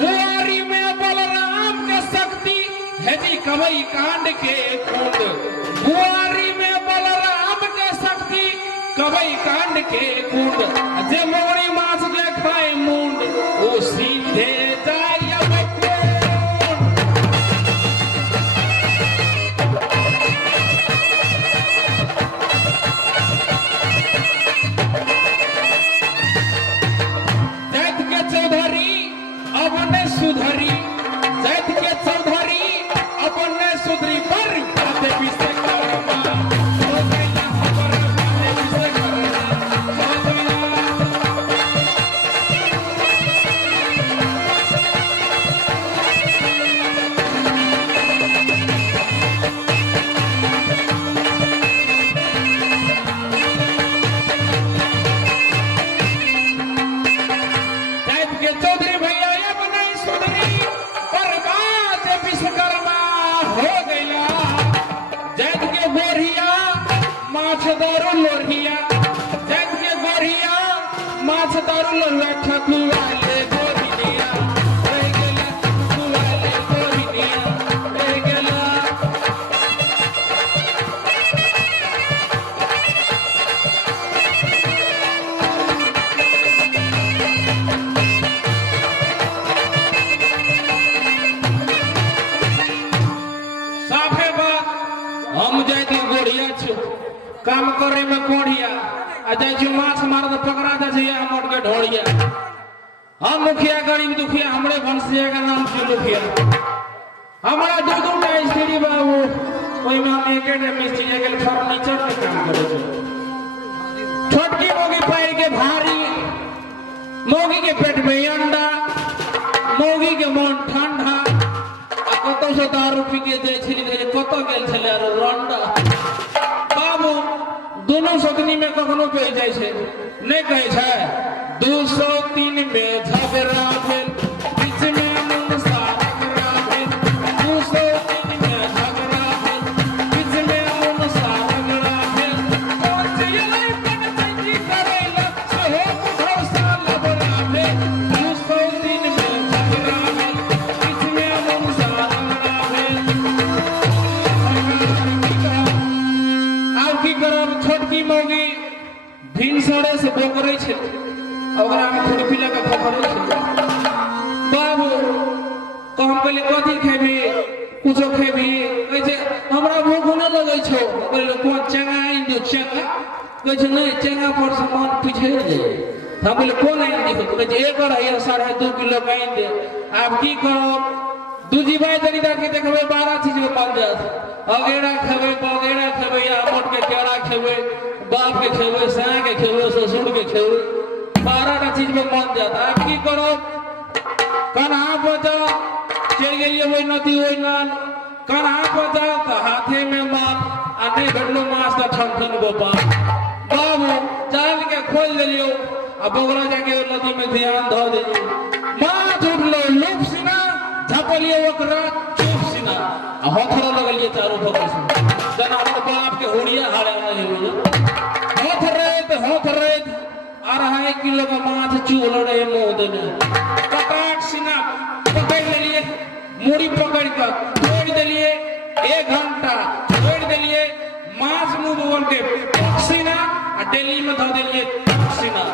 बुआरी में बलराम के शक्ति है जी कवई कांड के कुंड, बुआरी में बलराम के शक्ति कवई कांड के कुंड। जे मोरी मांस के खाए मुंड, वो सीधे जाय वैकुंठ। जात के चौधरी अब ने सुधरी, जात के चौधरी अब ने सुधरी। पर बाते पीछे कर्मा हो गया, पर बाते पीछे कर्मा हो गया। जात के चौधरी भैया अब नहीं सुधरी, पर बाते पीछे कर्मा हो गया। जात के गोरिया माछ दारू लोरिया, जात के गोरिया माछ दारू लोरिया। ठकुआले गोरिया रह गेला, ठकुआले गोरिया रह गेला। साफे बात हम जाती गोड़िया छु, काम करे में कोढ़िया, आ जाई माछ मार तो पकड़ा दे छै हमर के ढोड़िया। हम मुखिया गरीब दुखिया, हमरे भंसिया का नाम छै मुखिया। हमारा दू स्त्री बाबू, ओई में हम एक मिस्त्री के फर्नीचर के काम करे छै। मौगी के पेट में अंडा, मौगी के मन ठंडा, कत से दारू पी के जाए छे कत गेल छले आरो रंडा। बाबू दोनों सदनी में कखनो पे जाए छे नहीं कहे छे 203 में झगड़ा भेल बीच में मुनसा रगड़ा भेल 203 में झगड़ा भेल बीच में मुनसा रगड़ा भेल कौन से ये पंचायती करेला से हो भरोसा लबड़ा भेल 203 में झगड़ा भेल बीच में मुनसा रगड़ा भेल। आब की करब छोटकी मौगी भिनसरे से बोकरे छे ओकरा में खुरपी लगा खखरे छे। बाबू कहम पहले कथी खेबी कुछो खेबी कहे छे हमरा भूख न लगै छौ कहले कोन चंगा आइन दे चंगा कहे छे नहीं चंगा पर सामान पीछे दे हम बोले कोन आइन दे कहे छे एक और 2.5 किलो आइन दे। आब की करब दूजी भाई तनी के देखबे 12 चीज में पाल जात अगेड़ा खेबे बगेड़ा खेबे या मोट के केड़ा खेबे बाप के खेबे साँ के खेबे ससुर के खेबे 12 चीज में मन जाता। आप की करो कन्हा बजा चल गई वही नदी वही नाल कन्हा बजा तो हाथे में माल आ नहीं घटलो मास तो ठन गोपाल। बाबू जाल के खोल दिलियो आ बगरा जाके नदी में ध्यान धो दिलियो माछ उठलो लुप सिना झपलियो ओकरा चुप सिना आ हथरा लगलिए चारों ठोकर से जना हमर बाप के होड़िया हारे नहीं हथ रेत आ रहा 1 किलो का माछ चूल रहे मोद में कटाट सिना पकड़ लिए मूड़ी पकड़ कर छोड़ दिलिए 1 घंटा छोड़ दिलिए माछ मुंह बोल के सिना आ डेली में धो दिलिए सिना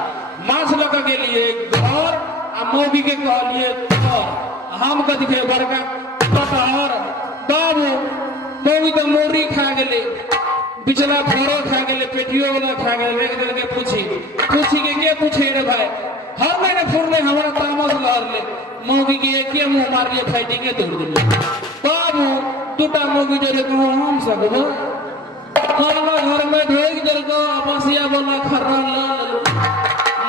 माछ लगा के लिए घर आ मौगी के कहलिए हम कथी के बड़का कटहर। बाबू मौगी तो मोरी खा गेले पिछला फोड़ो खा गेले पेटियो वाला खा गेले एक दिन के पूछी के पूछे रे भाई हर महीने फोड़ले हमरा तामस लहरले मौगी के एके मुंह मार लिए फाइटिंग के तोड़ दिले। बाबू टूटा मौगी जरे को हम सकबो खाना घर में ढोक जल को बसिया वाला खर्रा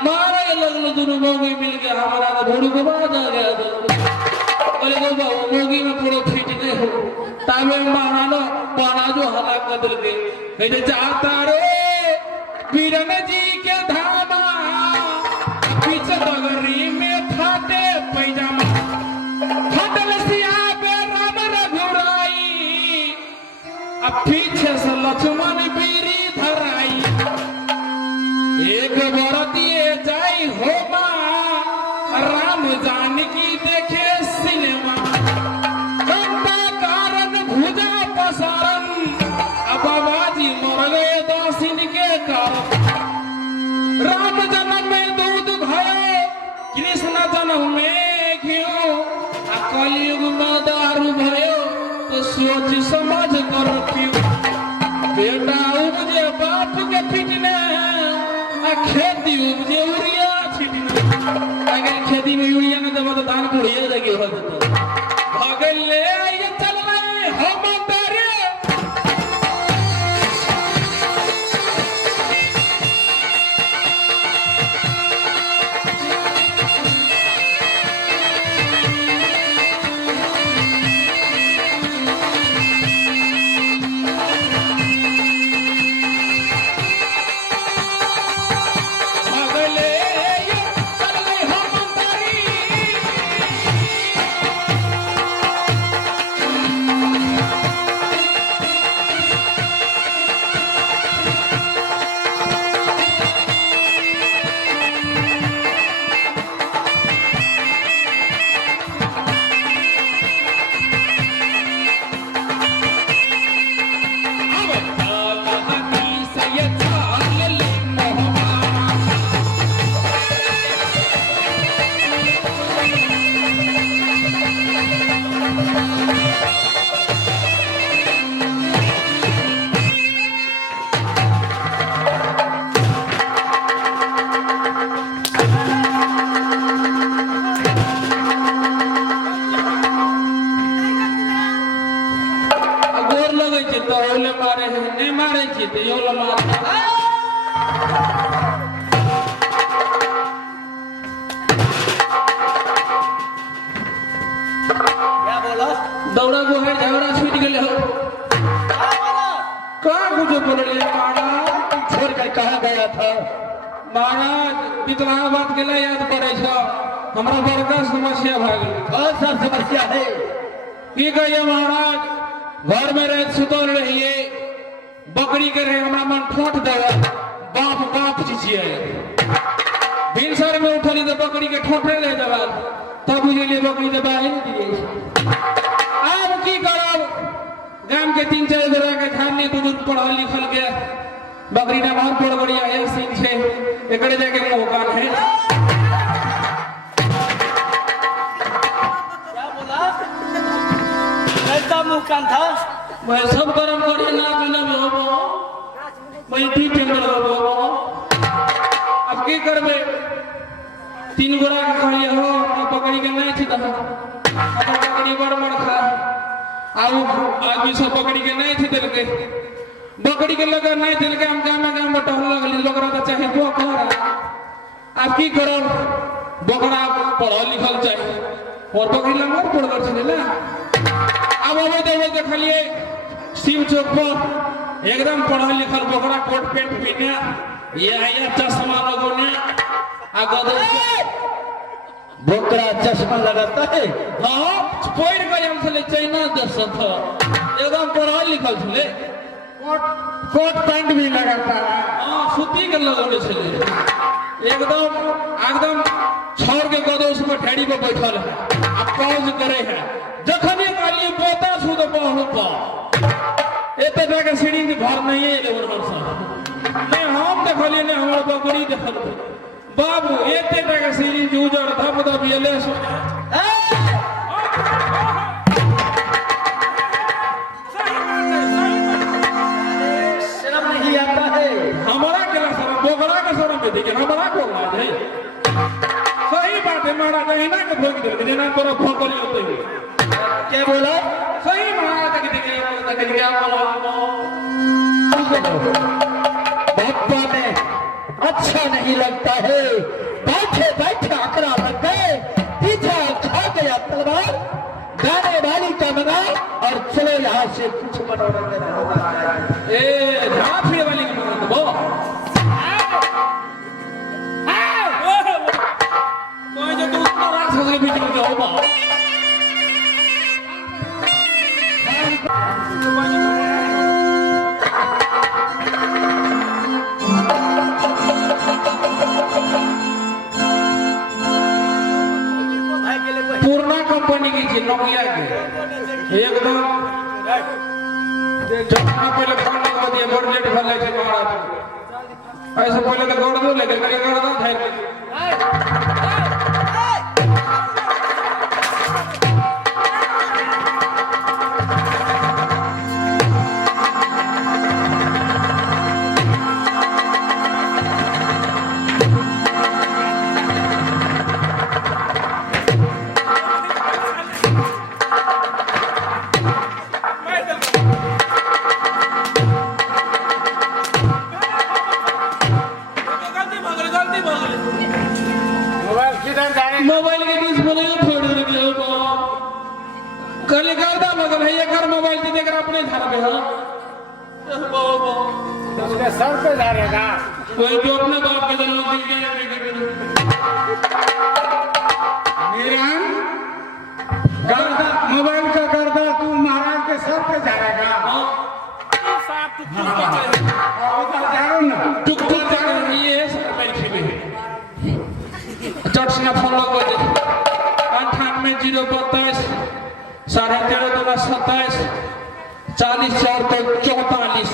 मारे लगलो दोनों मौगी मिल के हमारा तो भूड़ को बाज आ गया बोले बाबा मौगी में पूरा फिट नहीं हो तामे महारानो पाना जो हला कदर के कहे जाता रे बीरन जी के धामा पीछे डगरी में फाटे पैजामा फाटल सिया पे राम रघुराई अब पीछे से लक्ष्मण बीरी धराई एक बरतिए जाई होमा राम जानकी देखे सिनेमा भुजा पसारन अब बाबाजी मर गए दासिन के कारण राम जन्म में दूध भयो कृष्ण जन्म में घियो आ कलयुग में दारू भयो तो सोच समझ कर पियो बेटा उपजे बाप के पिटने आ खेती उपजे यूरिया छिटने अगर खेती में यूरिया न देबो तो धान बुढ़िया जाके हो जतो भगल ले ये चल हम तारे दौड़ा गोहर झगड़ा छूट गए हो का कुछ बोल रहे महाराज छोड़ कर कहा गया था? महाराज इतना बात के लिए याद पड़े छो हमरा बड़का समस्या भ गेल कौन सा समस्या है? की कहिए महाराज घर में रह सुतल रहिए बकरी के रहे हमरा मन ठोट देवे बाप बाप चीजिए भिनसर में उठली तो बकरी के ठोटे ले देवे तब बुझलिए बकरी दबा ही नहीं दिए अब की करब गांव के 3-4 गोरा के खाली बुजुर्ग पढ़ल लिखल के बकरी ना बहुत बड़ बढ़िया एक सीन छे एकड़े जाके मौकान है कैसा मुंह कान था? मैं सब गरम करे ना बिना होबो मैं भी टेंडर होबो अब की करबे 3 गोरा के कहलिए हो बकरी के नहीं थी दहा बकरी बड़ खा आउ आदमी सब बकरी के नहीं थी दिल के बकरी के लगा नहीं दिल के हम गांव में टहल लगली लोग रहा चाहे बकरा अब की करब बकरा पढ़ल लिखल चाहिए और बकरी लंगर पड़ गल छले ना अब हमें देखलिए शिव चौक पर एकदम पढ़ल लिखल बकरा कोट पैंट पहने ये चश्मा लगोने बोकरा चश्मा लगाता है? हाँ पैर के हम चले चाइना दस था एकदम पढ़ल लिखल छले कोट पैंट भी लगाता है। हाँ सूती के लगोने छले एकदम छोड़ के गदोस पर ढेड़ी पर बैठल है अब पौज करे है जखने काली पोता सुध पहुँ पा एते जगह सीढ़ी के घर नहीं है लेवर हर नहीं हम देखलिए ने हमर बकरी देखल बाबू एते जगह सीढ़ी के उजड़ था मतलब ये ले शर्म नहीं आता है? हमारा के शर्म बोकरा के शर्म में देखिए हमारा को लाज है सही बात है महाराज ना के भोग दे देना तोरा भोकली होते हुए क्या बोला? सही महाराज के देखिए क्या बोला बापा में अच्छा नहीं लगता है। बैठे बैठे आकरा लग गए पीछा खा गया तलवार गाने वाली का मना और चलो यहाँ से कुछ मनोरंजन होगा। ए झांपी वाली की मदद वो कोई जो दूसरा राक्षस के बीच में हो बा पूर्णा कंपनी की थी नोकिया की एकदम जब पहले फोन लगा दिया बड़ लेट भले थे महाराज ऐसे पहले तो गड़ दो लेकिन कहीं गड़ दो धैर्य मोबाइल किधर जा रहे? मोबाइल के डिस्प्ले फोड़ दिया कल करदा मगर है ये कर मोबाइल की देकर अपने घर पे हो उसके सर पे जा रहे ना? कोई जो अपने बाप के जन्म दिल के मीरान गर्दा मोबाइल का गर्दा तू महाराज के सर पे जा रहेगा? उधर जा रहा हूँ ना। टुक टुक कर रही है सब बैठे में चट से फोन लगा दे 98 032 13.5 40 4 तो 44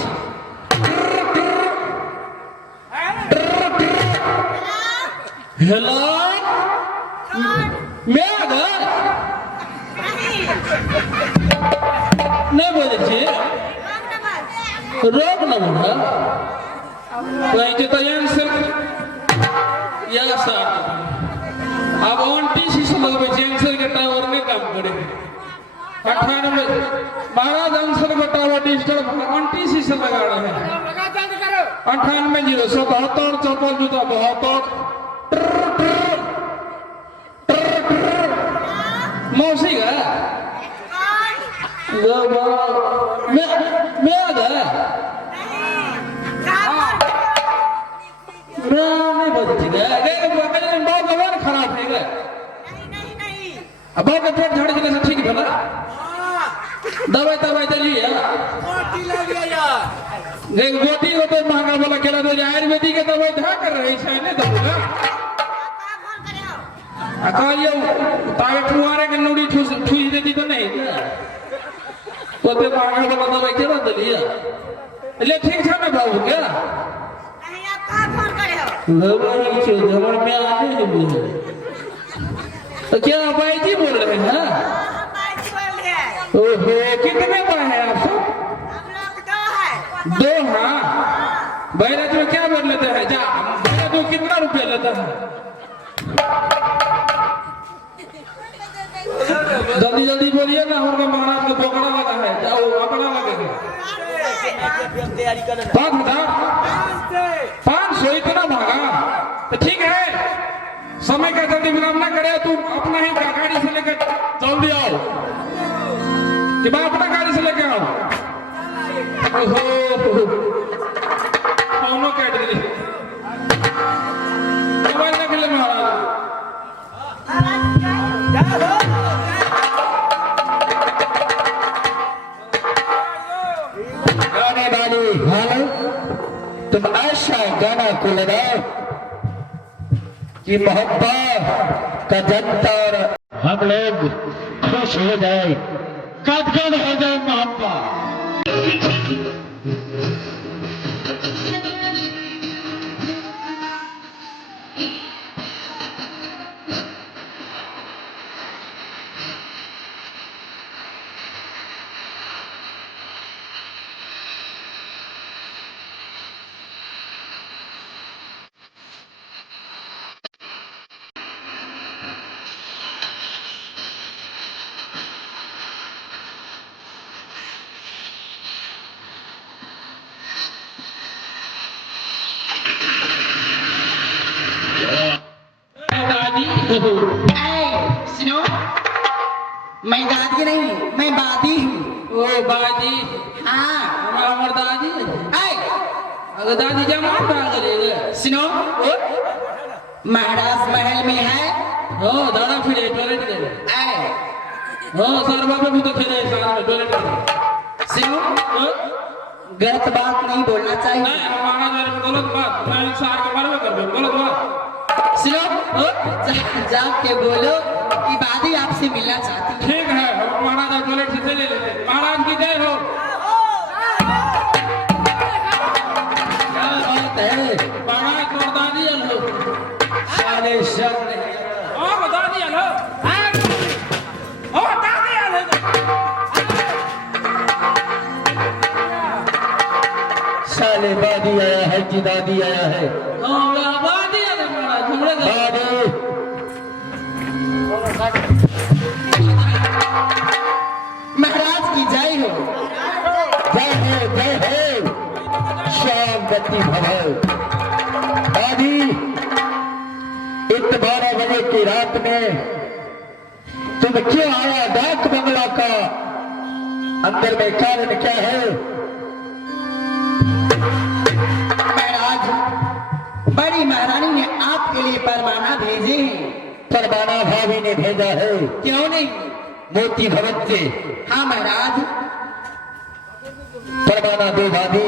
हेलो मैं घर नहीं बोले थे रोक न बोला कहीं के तैयार से या सर अब 29 लगभग जेंसर के टावर में काम करे 98 महाराज आंसर का टावर डिजिटल 29 लगा रहे हैं 98 077 चौपन जूता 72 मौसी का मैं नहीं बचती है बहुत गवान खराब है गए अब के पेट झड़ के से ठीक भला दवाई चलिए देख गोटी हो तो महंगा बोला केला तो आयुर्वेदिक के दवाई धा कर रही है ने दबुगा अकालियो तावे फुआरे के नूड़ी ठूस देती तो नहीं तो ते महंगा बोला दवाई केला दलिया ले ठीक है ना बाबू क्या नहीं आप कहाँ फोन करे हो दवाई छे हमर में आने नहीं तो क्या भाई जी बोल रहे हैं हम बाइक बोल रहे हैं ओहो कितने भाई हैं आप सब हम लोग दो है दो हाँ बैराज में क्या बोल लेते हैं जा बैराज में कितना रुपया लेता है जल्दी जल्दी बोलिए ना हमारे महाराज को पकड़ा लगा है जाओ अपना लगेगा 5,000 इतना भागा तो ठीक है समय का जल्दी विलंब ना करे तुम अपना ही गाड़ी से लेकर जल्दी आओ कि मैं अपना गाड़ी से लेकर आओ ओहो कौनो कैट दी मोबाइल ना मिले महाराज गाने वाली हाल तुम ऐसा गाना को लगाओ कि मोहब्बत का जनता और हम लोग खुश हो जाए कदगन हो जाए मोहब्बत सुनो मैं दादी नहीं मैं बादी हूँ ओ बाजी हाँ हमारा दादी अगर दादी जमान भाग गए सुनो महाराज महल में है हो दादा फिर टॉयलेट गए आए हो सर बाबा भी तो खेले साथ में टॉयलेट गए सुनो हो? गलत बात नहीं बोलना चाहिए नहीं हमारा मेरे में गलत बात मैं सार के बारे में कर दूं गलत बात सुनो जाग के बोलो कि बादी आपसे मिलना चाहती है ठीक है हम महाराज टॉयलेट से चले लेते महाराज की जय हो क्या बात है महाराज को दादी लो सारे शब्द ओ दादी लो ओ दादी लो साले दादी आया है कि दादी आया है दादी लो महाराज हमरे दादी महाराज की जय हो जय हो शाम गति भव दादी इत 12 बजे की रात में तुम क्यों आया डाक बंगला का अंदर में कारण क्या है महाराज बड़ी महारानी ने आपके लिए परवाना भेजे हैं परवाना भाभी ने भेजा है क्यों नहीं मोती भगत से हाँ महाराज परवाना दो भाभी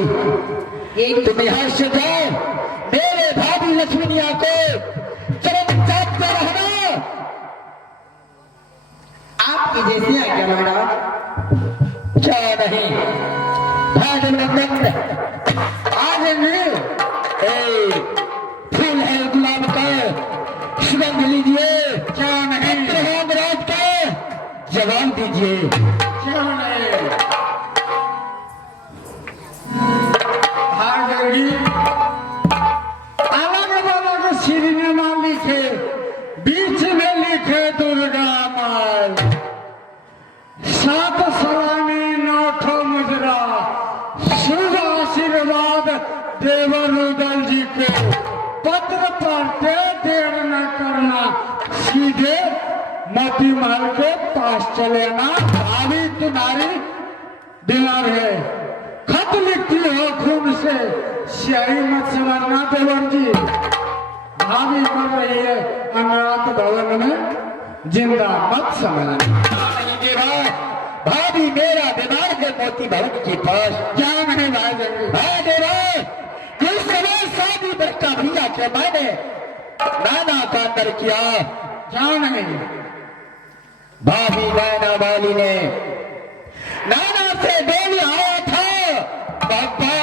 एक तुम यहाँ से जाओ मेरे भाभी लक्ष्मणिया को चरण चाटते रहना आपकी जैसी है क्या महाराज क्या नहीं भाजन आज फूल है गुलाब का सुगंध लीजिए क्या नहीं महाराज का जवाब दीजिए क्या नहीं भागेगी अलग अलग सिनेमा लिखे बीच में लिखे दुर्गा माल 7 सलामी 9 मुजरा शुभ आशीर्वाद देवर रुदल जी को पत्र पढ़ते देर न करना सीधे मोती महल के पास चले आना भाभी तुम्हारी देवर है, खत लिखती हो खून से, स्याही मत समझना देवर जी। भाभी कर रही है अमरात भवन में, जिंदा मत समझना। नहीं देवा, भाभी मेरा बीमार है मोती भवन के पास। क्या नहीं भाई हाँ देवा, इस समय शादी बच्चा भैया के मैंने नाना का अंदर किया। क्या नहीं भाभी नाना वाली ने नाना से बोल आया था, पापा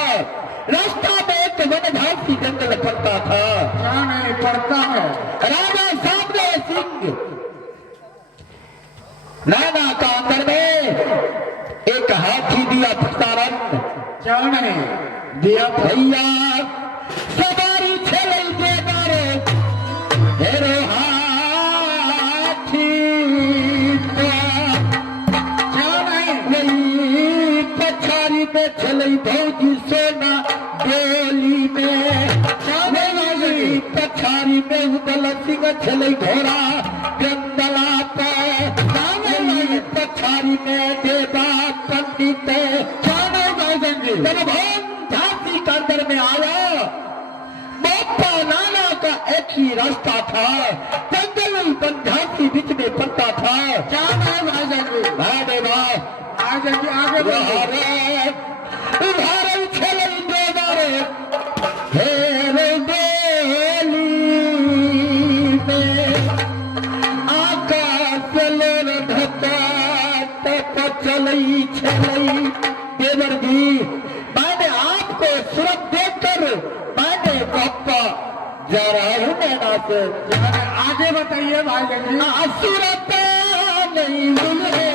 रास्ता में एक वनघासी जंगल पड़ता था। क्या नहीं पड़ता है। राजा सामने सिंह नाना का अंदर में एक हाथी दिया प्रसारण। क्या नहीं दिया था। भैया सवारी छले दे मारे हेरो हाथी क्या नहीं वही पछारी में छले भौजी सोना डोली में। वही पछारी में उदल सिंह छले घोड़ा गंदला पे। वही पछारी में देवा पंडित झांसी का अंदर में आया। बापा नाना का एक ही रास्ता था, जंगल झांसी बीच में पड़ता था। क्या नहीं भाई जाएंगे देवा आगे आगे बढ़ो। उदाहरण छले देवारे हेरे डोली में आकाश लोर धता तप चलई छलई। देवर जी मैंने आपको सुरत देखकर मैंने पापा जा रहा हूँ नैना से। आगे बताइए भाई जाएंगे। सुरत नहीं मिले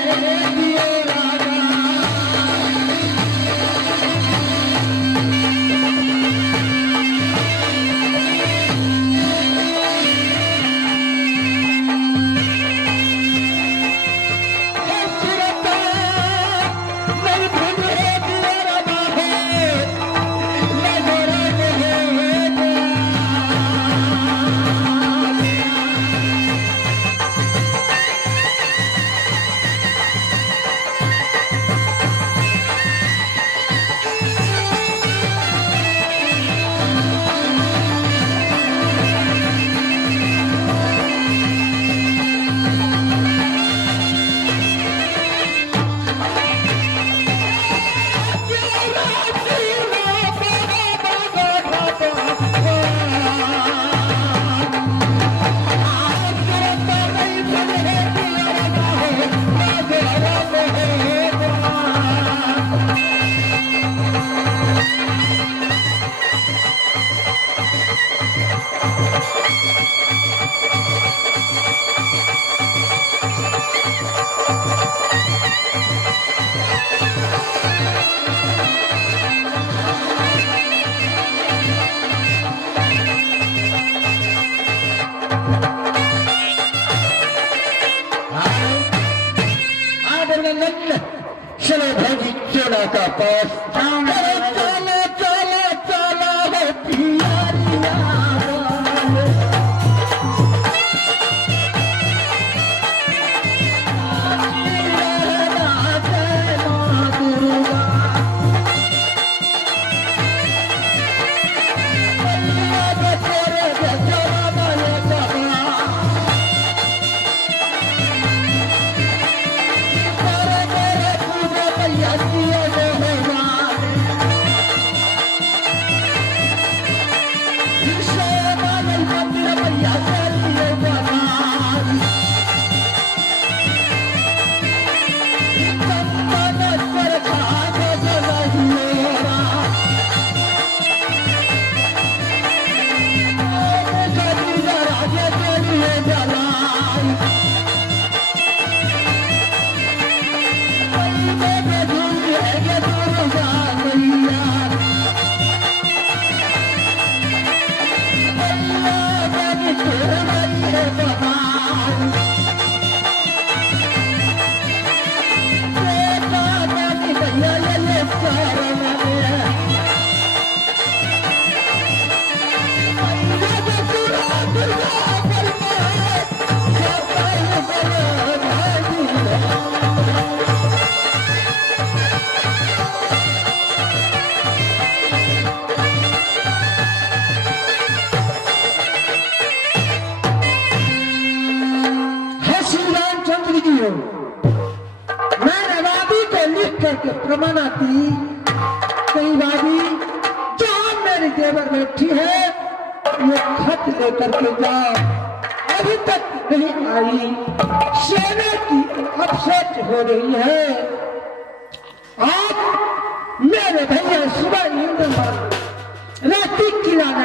दियो राजा। चलो भौजी चोला का पास। चलो चलो चलो हो पियारिया। बैठी है, ये खत लेकर के जाओ। अभी तक नहीं आई, सोने की अफसोस हो रही है। आप मेरे भैया सुबह नींद में राती किला